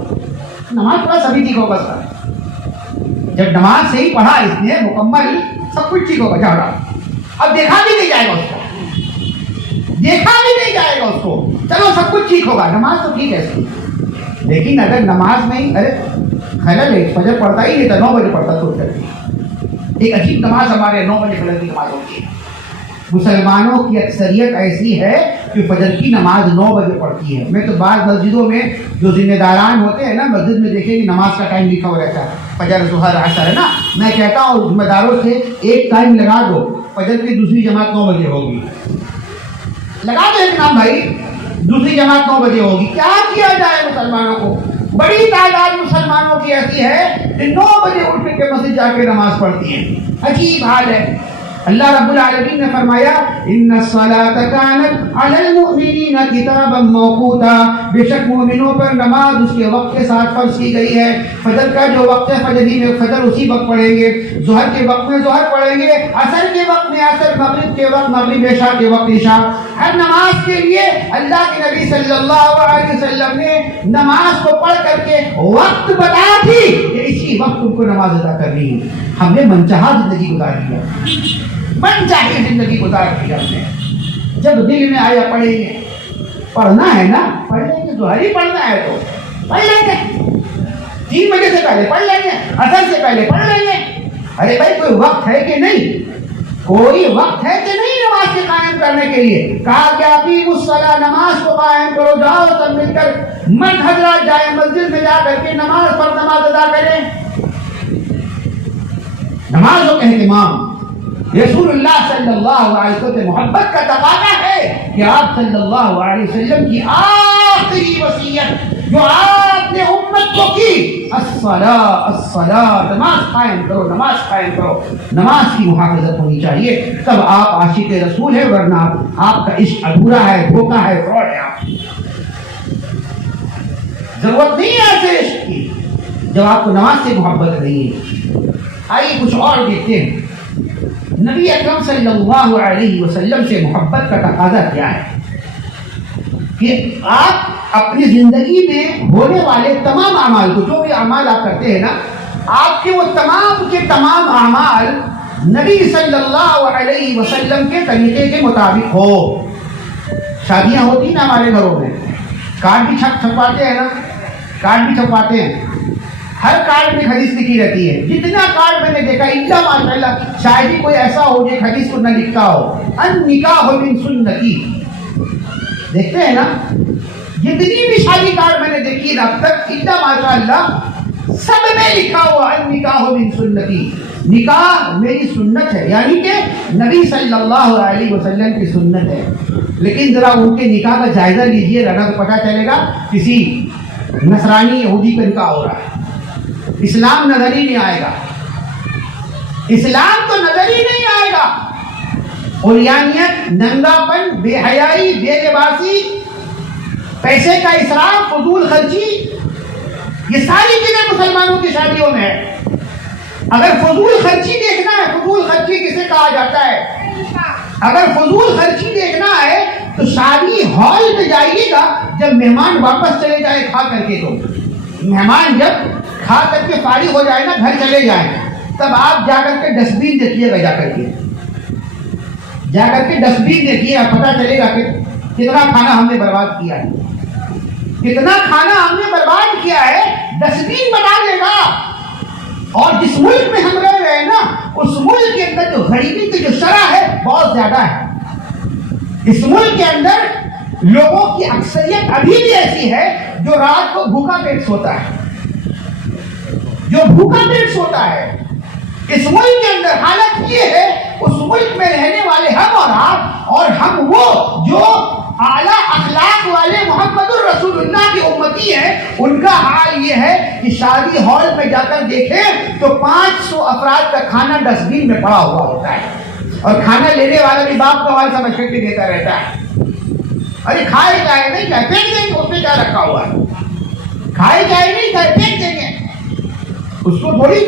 نماز پڑھا سبھی ٹھیک ہوگا سر، جب نماز صحیح پڑھا اس نے مکمل، سب کچھ ٹھیک ہوگا، جاؤ اب دیکھا بھی نہیں جائے گا اس کو، دیکھا بھی نہیں جائے گا اس کو، چلو سب کچھ ٹھیک ہوگا، نماز تو ٹھیک ہے اس کی، لیکن اگر نماز میں ارے خلل ہے، فجر پڑھتا ہی نہیں تھا، 9 بجے پڑھتا تو ایک عجیب نماز ہمارے 9 بجے فجر کی نماز ہوتی ہے۔ مسلمانوں کی اکثریت ایسی ہے کہ فجر کی نماز 9 بجے پڑھتی ہے۔ میں تو بعض مسجدوں میں جو ذمہ داران ہوتے ہیں نا مسجد میں دیکھیں کہ نماز کا ٹائم لکھا ہوا رہتا ہے، فجر ظہر عصر ہے نا، میں کہتا ہوں ذمہ داروں سے ایک ٹائم لگا دو، فجر کی دوسری جماعت 9 بجے ہوگی، لگا دو ایک نام بھائی، دوسری جماعت 9 بجے ہوگی. کیا کیا جائے مسلمانوں کو؟ بڑی تعداد مسلمانوں کی ایسی ہے کہ 9 بجے اٹھ کے مسجد جا کے نماز پڑھتی ہیں. عجیب حال ہے. اللہ رب العالمین نے فرمایا ان الصلاۃ کانت علی المؤمنین کتابا موقوتا، بے شک مومنوں پر نماز اس کے وقت کے ساتھ فرض کی گئی ہے. فجر کا جو وقت ہے فجر ہی میں فجر اسی وقت پڑھیں گے، ظہر کے وقت میں ظہر پڑھیں گے، عصر کے وقت میں عصر، مغرب کے وقت مغرب، عشاء کے وقت عشاء. ہر نماز کے لیے اللہ کے نبی صلی اللہ علیہ وسلم نے نماز کو پڑھ کر کے وقت بتایا تھی کہ اسی وقت تم کو نماز ادا کرنی ہے. ہم نے منچاہا زندگی گزار دیا، من چاہیے زندگی گزار دی ہم نے. جب دل میں آیا پڑھیں گے، پڑھنا ہے نا پڑھ لیں گے، ظہر ہی پڑھنا ہے تو پڑھ لیں گے، 3 بجے سے پہلے پڑھ لیں گے، عصر سے پہلے پڑھ لیں گے. ارے بھائی کوئی وقت ہے کہ نہیں؟ کوئی وقت ہے کہ نہیں نماز کے قائم کرنے کے لیے؟ کہا کہ اقیموا الصلاۃ، نماز کو قائم کرو. جاؤ سب مل کر مرد حضرات جائیں مسجد میں جا کر کے نماز ادا کریں. نمازوں کا اہتمام رسول اللہ صلی اللہ علیہ وسلم سے محبت کا تقاضا ہے کہ آپ صلی اللہ علیہ وسلم کی آخری وصیت جو آپ نے امت کو کی، الصلاۃ الصلاۃ، نماز قائم کرو، نماز قائم کرو. نماز کی محافظت ہونی چاہیے، تب آپ عاشق رسول ہے، ورنہ آپ کا عشق ادھورا ہے، دھوکا ہے، فراڈ ہے. آپ ضرورت نہیں ہے ایسے عشق کی جب آپ کو نماز سے محبت نہیں ہے. آئیے کچھ اور دیکھتے ہیں نبی اکرم صلی اللہ علیہ وسلم سے محبت کا تقاضا کیا ہے کہ آپ اپنی زندگی میں ہونے والے تمام اعمال کو، جو بھی اعمال آپ کرتے ہیں نا، آپ کے وہ تمام کے تمام اعمال نبی صلی اللہ علیہ وسلم کے طریقے کے مطابق ہو. شادیاں ہوتی نا ہمارے گھروں میں، کارڈ بھی چھپواتے ہیں نا، کارڈ بھی چھپواتے ہیں. ہر کارڈ میں حدیث لکھی رہتی ہے. جتنا کارڈ میں نے دیکھا الا ماشاء اللہ شاید ہی کوئی ایسا ہو جو حدیث کو نہ لکھتا ہو. النکاح من سنتی، دیکھتے ہیں نا، جتنی بھی شادی کارڈ میں نے دیکھی نا اب تک الا ماشاء اللہ سب میں لکھا ہوا النکاح من سنتی، نکاح میری سنت ہے، یعنی کہ نبی صلی اللہ علیہ وسلم کی سنت ہے. لیکن ذرا ان کے نکاح کا جائزہ لیجئے رہنا تو پتہ چلے گا کسی نصرانی یہودی کا نکاح ہو رہا ہے. اسلام نظر ہی نہیں آئے گا، اسلام تو نظر ہی نہیں آئے گا. عریانیت، ننگا پن، بے حیائی، بے لباسی، پیسے کا اسراف، فضول خرچی، یہ ساری چیزیں مسلمانوں کی شادیوں میں ہے. اگر فضول خرچی دیکھنا ہے، فضول خرچی کسے کہا جاتا ہے؟ اگر فضول خرچی دیکھنا ہے تو شادی ہال میں جائیے گا جب مہمان واپس چلے جائے کھا کر کے. تو مہمان جب کھا کر کے فارغ ہو جائے نا، گھر چلے جائیں، تب آپ جا کر کے ڈسٹ بین دیکھیے گا، جا کر کے ڈسٹ بین دیکھیے گا، پتہ چلے گا کہ کتنا کھانا ہم نے برباد کیا ہے، کتنا کھانا ہم نے برباد کیا ہے. ڈسٹ بین بتا دے گا. اور جس ملک میں ہم رہ رہے ہیں نا، اس ملک کے اندر جو غریبی کی جو شرح ہے بہت زیادہ ہے. اس ملک کے اندر لوگوں کی اکثریت ابھی بھی ایسی ہے جو رات کو بھوکا پیٹ سوتا ہے، جو بھوکا پیٹ سوتا ہے. اس ملک کے اندر حالت یہ ہے، اس ملک میں رہنے والے ہم اور آپ، اور ہم وہ جو اعلیٰ اخلاق والے محمد الرسول اللہ کی امتی ہیں، ان کا حال یہ ہے کہ شادی ہال میں جا کر دیکھیں تو 500 افراد کا کھانا ڈسٹ بین میں پڑا ہوا ہوتا ہے، اور کھانا لینے والا بھی باپ کا حال سمجھ کر کے دیتا رہتا ہے. ارے کھائے جائے نہیں کھائے پھینک دیں گے، اس میں کیا رکھا ہوا ہے؟ کھائے جائے نہیں کھائے پھینک دیں گے. اس کو تھوڑی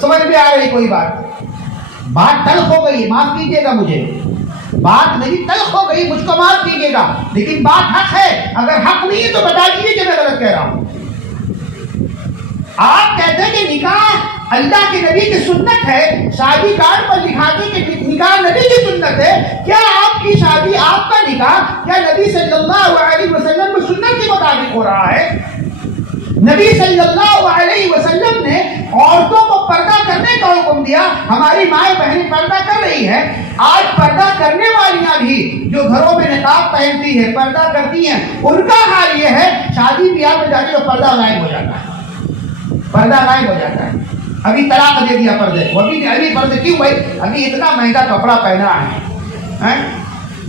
سمجھ میں آ رہی کوئی بات تلخ ہو گئی، معاف کیجیے گا مجھے، بات نہیں تلخ ہو گئی، مجھ کو معاف کیجیے گا، لیکن بات حق ہے. اگر حق نہیں ہے تو بتا دیجیے کہ میں غلط کہہ رہا ہوں. آپ کہتے ہیں کہ نکاح اللہ کے نبی کی سنت ہے، شادی کارڈ پر لکھاتے کہ نکاح نبی کی سنت ہے. کیا آپ کی شادی، آپ کا نکاح کیا نبی صلی اللہ علیہ وسلم کی سنت کے مطابق ہو رہا ہے؟ نبی صلی اللہ علیہ وسلم نے عورتوں کو پردہ کرنے کا حکم دیا. ہماری مائیں بہنیں پردہ کر رہی ہیں. آج پردہ کرنے والیاں بھی جو گھروں میں نقاب پہنتی ہیں، پردہ کرتی ہیں، ان کا حال یہ ہے شادی بیاہ میں جاتی تو پردہ غائب ہو جاتا ہے، پردہ غائب ہو جاتا ہے. ابھی طلاق دے دیا پردے کو، ابھی پردے کیوں بھائی؟ ابھی اتنا مہنگا کپڑا پہنا ہے،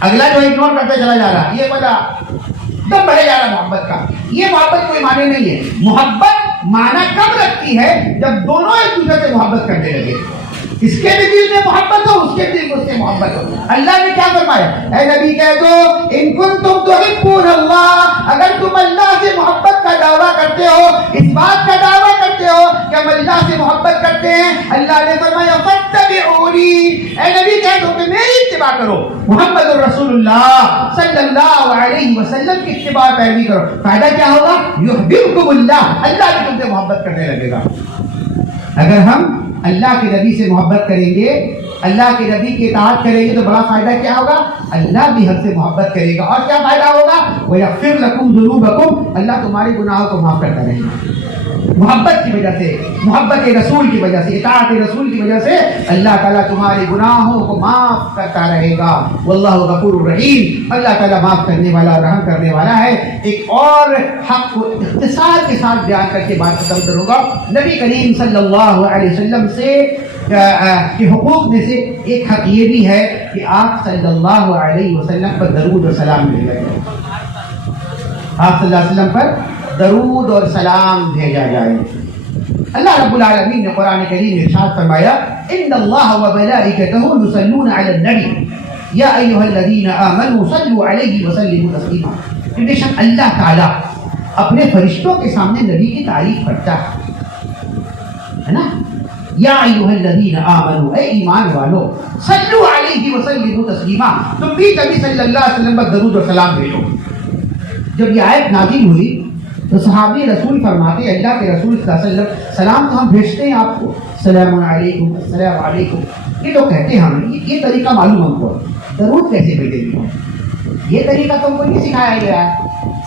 اگلا جو اگنور کرتے چلا جا رہا یہ بڑا دم بڑھے جا رہا محبت کا. یہ محبت کوئی معنی نہیں ہے. محبت معنی کب رکھتی ہے؟ جب دونوں ایک دوسرے سے محبت کرنے لگے. اس کے بھی دل میں محبت ہو، اس کے بھی دل میں محبت ہو. اللہ نے کیا فرمایا؟ اے نبی کہہ دو ان کنتم تحبون اللہ، اگر تم اللہ سے محبت کا دعویٰ کرتے ہو، اس بات کا دعویٰ کرتے ہو کہ ہم اللہ سے محبت کرتے ہیں، اللہ نے فرمایا فاتبعونی، اے نبی کہہ دو کہ میری اتباع کرو. محمد الرسول اللہ صلی اللہ علیہ وسلم کی اتباع پیروی کرو. فائدہ کیا ہوگا؟ یحببکم اللہ، اللہ بھی تم سے محبت کرنے لگے گا. اگر ہم اللہ کے نبی سے محبت کریں گے، اللہ کے نبی کی اطاعت کریں گے تو بڑا فائدہ کیا ہوگا؟ اللہ بھی ہم سے محبت کرے گا. اور کیا فائدہ ہوگا؟ وَيَغْفِرْ لَكُمْ ذُنُوبَكُمْ، اللہ تمہارے گناہوں کو معاف کرتا رہے گا. محبت کی وجہ سے، محبت رسول کی وجہ سے، اطاعت رسول کی وجہ سے اللہ تعالیٰ تمہارے گناہوں کو معاف کرتا رہے گا. واللہ غفور الرحیم، اللہ تعالیٰ معاف کرنے والا، رحم کرنے والا ہے. ایک اور حق کو اختصار کے ساتھ بیان کر کے بات ختم کروں گا. نبی کریم صلی اللہ علیہ وسلم سے کے حقوق میں سے ایک حق یہ بھی ہے کہ آپ صلی اللہ علیہ وسلم پر درود اور سلام بھیجا جائے. آپ صلی اللہ علیہ وسلم پر درود اور سلام بھیجا جائے. اللہ رب العالمین نے قرآن کریم میں ارشاد فرمایا ان اللہ وملائکتہ یصلون علی النبی یا ایھا الذین آمنوا صلوا علیہ وسلموا تسلیما. بے شک اللہ تعالیٰ اپنے فرشتوں کے سامنے نبی کی تعریف کرتا ہے نا. یا ایھا الذین آمنوا، اے ایمان والو، صلوا علیہ وسلموا تسلیما، تم بھی نبی صلی اللہ علیہ وسلم پر درود اور سلام بھیجو. جب یہ آیت نازل ہوئی تو صحابی رسول فرماتے ہیں اللہ کے رسول صلی اللہ علیہ وسلم سلام تو ہم بھیجتے ہیں آپ کو، السلام علیکم السلام علیکم، یہ تو کہتے ہیں ہم، یہ طریقہ معلوم ہم کو، درود کیسے بھیجیں گے؟ یہ طریقہ تم کو نہیں سکھایا گیا ہے.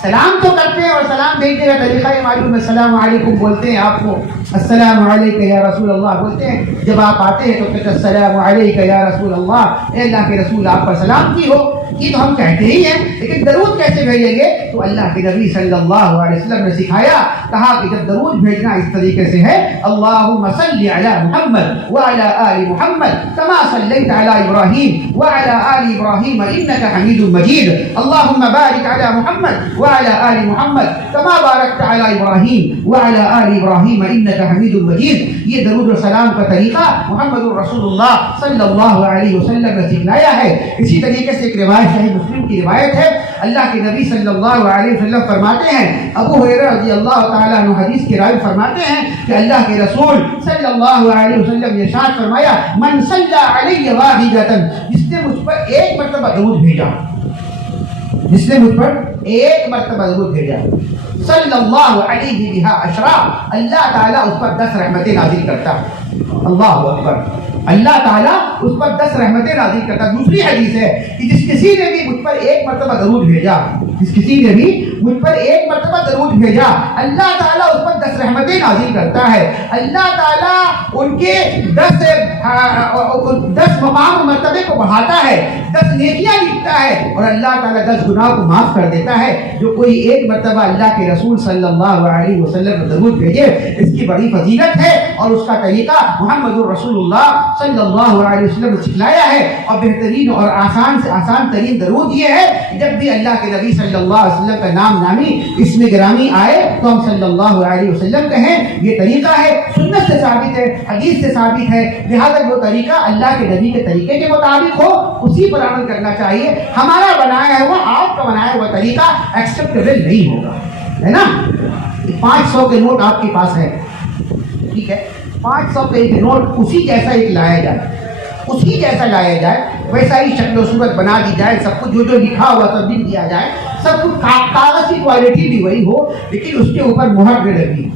سلام تو کرتے ہیں اور سلام بھیجنے کا طریقہ یہ معلوم ہے. السلام علیکم بولتے ہیں آپ کو، السلام علیکم یا رسول اللہ بولتے ہیں. جب آپ آتے ہیں تو کہتے ہیں السلام علیکم یا رسول اللہ، اے اللہ کے رسول آپ پر سلام کی ہو. یہ تو ہم کہتے ہی ہیں، لیکن درود کیسے بھیجیں گے؟ تو اللہ کے نبی صلی اللہ علیہ وسلم نے سکھایا، کہا کہ جب درود بھیجنا اس طریقے سے ہے اللہم صلی علی محمد وعلی آل محمد کما صلیت علی ابراہیم وعلی آل ابراہیم انک حمید مجید. اللہم بارک علی محمد وعلی آل محمد کما بارکت علی ابراہیم وعلی آل ابراہیم انک حمید مجید. یہ درود و سلام کا طریقہ محمد الرسول اللہ صلی اللہ علیہ وسلم نے سکھلایا ہے. اسی طریقے سے ایک روایت صحیح مسلم کی روایت ہے، اللہ کے نبی صلی اللہ علیہ وسلم فرماتے ہیں، ابو ہریرہ رضی اللہ تعالیٰ عنہ حدیث کی راوی فرماتے ہیں کہ اللہ کے رسول صلی اللہ علیہ وسلم نے ارشاد فرمایا من صلی علیہ واحدۃ، جس نے مجھ پر ایک مرتبہ درود بھیجا، جس نے مجھ پر ایک مرتبہ درود بھیجا، صلی اللہ علیہ بہا عشرا، اللہ تعالیٰ اس پر 10 رحمتیں نازل کرتا. اللہ اکبر، اللہ تعالیٰ اس پر 10 رحمتیں نازل کرتا. دوسری حدیث ہے کہ جس کسی نے بھی مجھ پر ایک مرتبہ درود بھیجا، جس کسی نے بھی مجھ پر ایک مرتبہ درود بھیجا، اللہ تعالیٰ اس پر 10 رحمتیں نازل کرتا ہے. اللہ تعالیٰ ان کے 10 مقام مرتبے کو بڑھاتا ہے، 10 نیکیاں لکھتا ہے، اور اللہ تعالیٰ 10 گناہ کو معاف کر دیتا ہے. جو کوئی ایک مرتبہ اللہ کے رسول صلی اللہ علیہ وسلم کو درود بھیجے، اس کی بڑی فضیلت ہے، اور اس کا طریقہ محمد الرسول اللہ صلی اللہ علیہ وسلم نے سکھلایا ہے. اور بہترین اور آسان سے آسان ترین درود یہ ہے کہ جب بھی اللہ کے نبی صلی اللہ علیہ وسلم کا نام نامی اسم گرامی آئے تو ہم صلی اللہ علیہ وسلم کہیں. یہ طریقہ ہے، سنت سے ثابت ہے، حدیث سے ثابت ہے. لہذا جو طریقہ اللہ کے نبی کے طریقے کے مطابق ہو اسی پر عمل کرنا چاہیے. ہمارا بنایا ہوا، آپ کا بنایا ہوا طریقہ ایکسیپٹیبل نہیں ہوگا، ہے نا. 500 کے نوٹ آپ کے پاس ہے، ٹھیک ہے، 500 کے ایک نوٹ اسی جیسا ایک لایا جائے، اسی جیسا لایا جائے، ویسا ہی شکل و صورت بنا دی جائے، سب کچھ جو لکھا ہوا سب لکھ دیا جائے، سب کچھ کاغذ کی کوالٹی بھی وہی ہو، لیکن اس کے اوپر مہر نہیں لگی،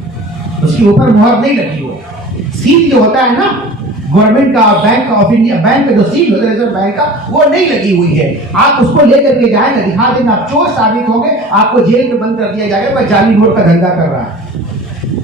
اس کے اوپر مہر نہیں لگی ہو. سیل جو ہوتا ہے نا گورنمنٹ کا، بینک آف انڈیا، بینک کا جو سیل ہوتا ہے ریزرو بینک کا، وہ نہیں لگی ہوئی ہے. آپ اس کو لے کر کے جائیں گے، دکھا دیں گے، آپ چور ثابت ہوں گے، آپ کو جیل میں بند کر دیا جائے گا. جعلی نوٹ کا دھندا کر رہا ہے،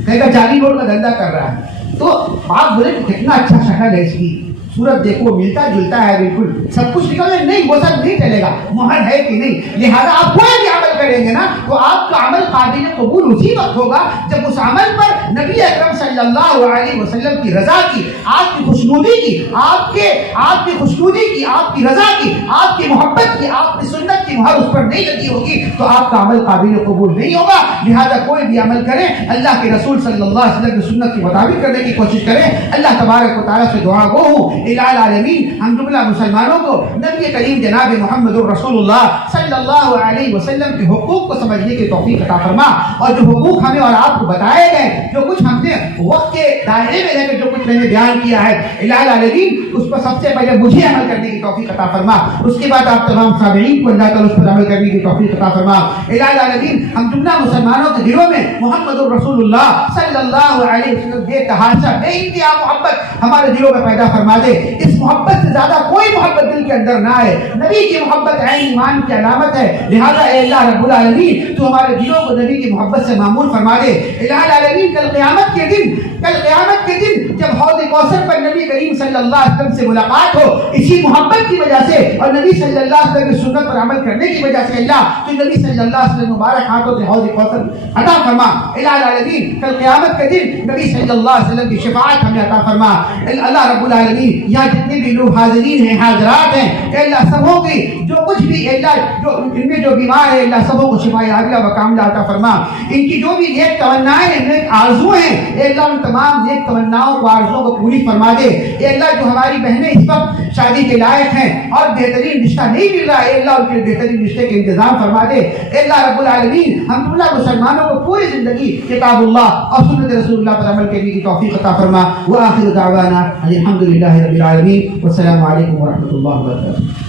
کہے گا جعلی نوٹ کا دھندا کر رہا ہے. تو آپ بولے کہ کتنا اچھا شکل ہے اس کی، صورت دیکھو ملتا جلتا ہے، بالکل سب کچھ نکل نہیں، وہ سب نہیں چلے گا، مہر ہے کہ نہیں. لہذا آپ کوئی بھی عمل کریں گے نا تو آپ کا عمل قابل قبول اسی وقت ہوگا جب اس عمل پر نبی اکرم صلی اللہ علیہ وسلم کی رضا کی، آپ کی خوشنودی کی، آپ کی خوشنودی کی، آپ کی رضا کی، آپ کی محبت کی، آپ کی سنت کی مہر اس پر نہیں لگی ہوگی تو آپ کا عمل قابل قبول نہیں ہوگا. لہذا کوئی بھی عمل کرے اللہ کے رسول صلی اللہ علیہ وسلم کی سنت کے مطابق کرنے کی کوشش کریں. اللہ تبارک و تعالیٰ سے دعا گو ہوں الہ العالمین ہم جملہ مسلمانوں کو نبی کریم جناب محمد الرسول اللہ صلی اللہ علیہ وسلم کے حقوق کو سمجھنے کی توفیق عطا فرما، اور جو حقوق ہمیں اور آپ کو بتائے گئے، جو کچھ ہم نے وقت کے دائرے میں رہ کے جو کچھ میں نے بیان کیا ہے الہ العالمین اس پر سب سے پہلے مجھے عمل کرنے کی توفیق عطا فرما، اس کے بعد آپ تمام سامعین کو اللہ تعالیٰ اس پر عمل کرنے کی توفیق عطا فرما. الہ العالمین ہم جملہ مسلمانوں کے دلوں میں محمد الرسول اللہ صلی اللہ علیہ وسلم بے تحاشا بے انتہا محبت ہمارے دلوں میں پیدا فرما دے. اس محبت سے زیادہ کوئی محبت دل کے اندر نہ آئے. نبی کی محبت عین ایمان کی علامت ہے. لہذا اے اللہ رب العالمین تو ہمارے دلوں کو نبی کی محبت سے معمور فرما دے. الہ العالمین کل قیامت کے دن جب حوض کوثر پر نبی کریم صلی اللہ علیہ وسلم سے ملاقات ہو اسی محبت کی وجہ سے اور نبی صلی اللہ علیہ وسلم کی سنت پر عمل کرنے کی وجہ سے اللہ تو نبی صلی اللہ علیہ وسلم مبارک ہاتھوں سے حوض کوثر عطا فرما. الہ العالمین کل قیامت کے دن نبی صلی اللہ علیہ وسلم کی شفاعت ہمیں عطا فرما. اللہ رب العالمین یہاں جتنے بھی لوگ حاضرین ہیں حاضرات ہیں اے اللہ سبوں کی جو کچھ بھی اللہ جو ان میں جو بیمار ہے اللہ سبوں کو شفا عاجلہ و کاملہ عطا فرما. ان کی جو بھی نیک تمنائیں ہیں نیک آرزو ہیں اے اللہ ان تمام نیک تمناؤں کو آرزوؤں کو پوری فرما دے. اے اللہ جو ہماری بہنیں اس وقت شادی کے لائق ہیں اور بہترین رشتہ نہیں مل رہا ہے اے اللہ ان کے بہترین رشتے کے انتظام فرما دے. اے اللہ رب العالمین ہم جملہ مسلمانوں کو پوری زندگی کتاب اللہ اور سنت رسول اللہ پر عمل کرنے کی توفیق عطا فرما. وآخر دعوانا الحمد للہ رب العالمین والسلام علیکم ورحمۃ اللہ وبرکاتہ.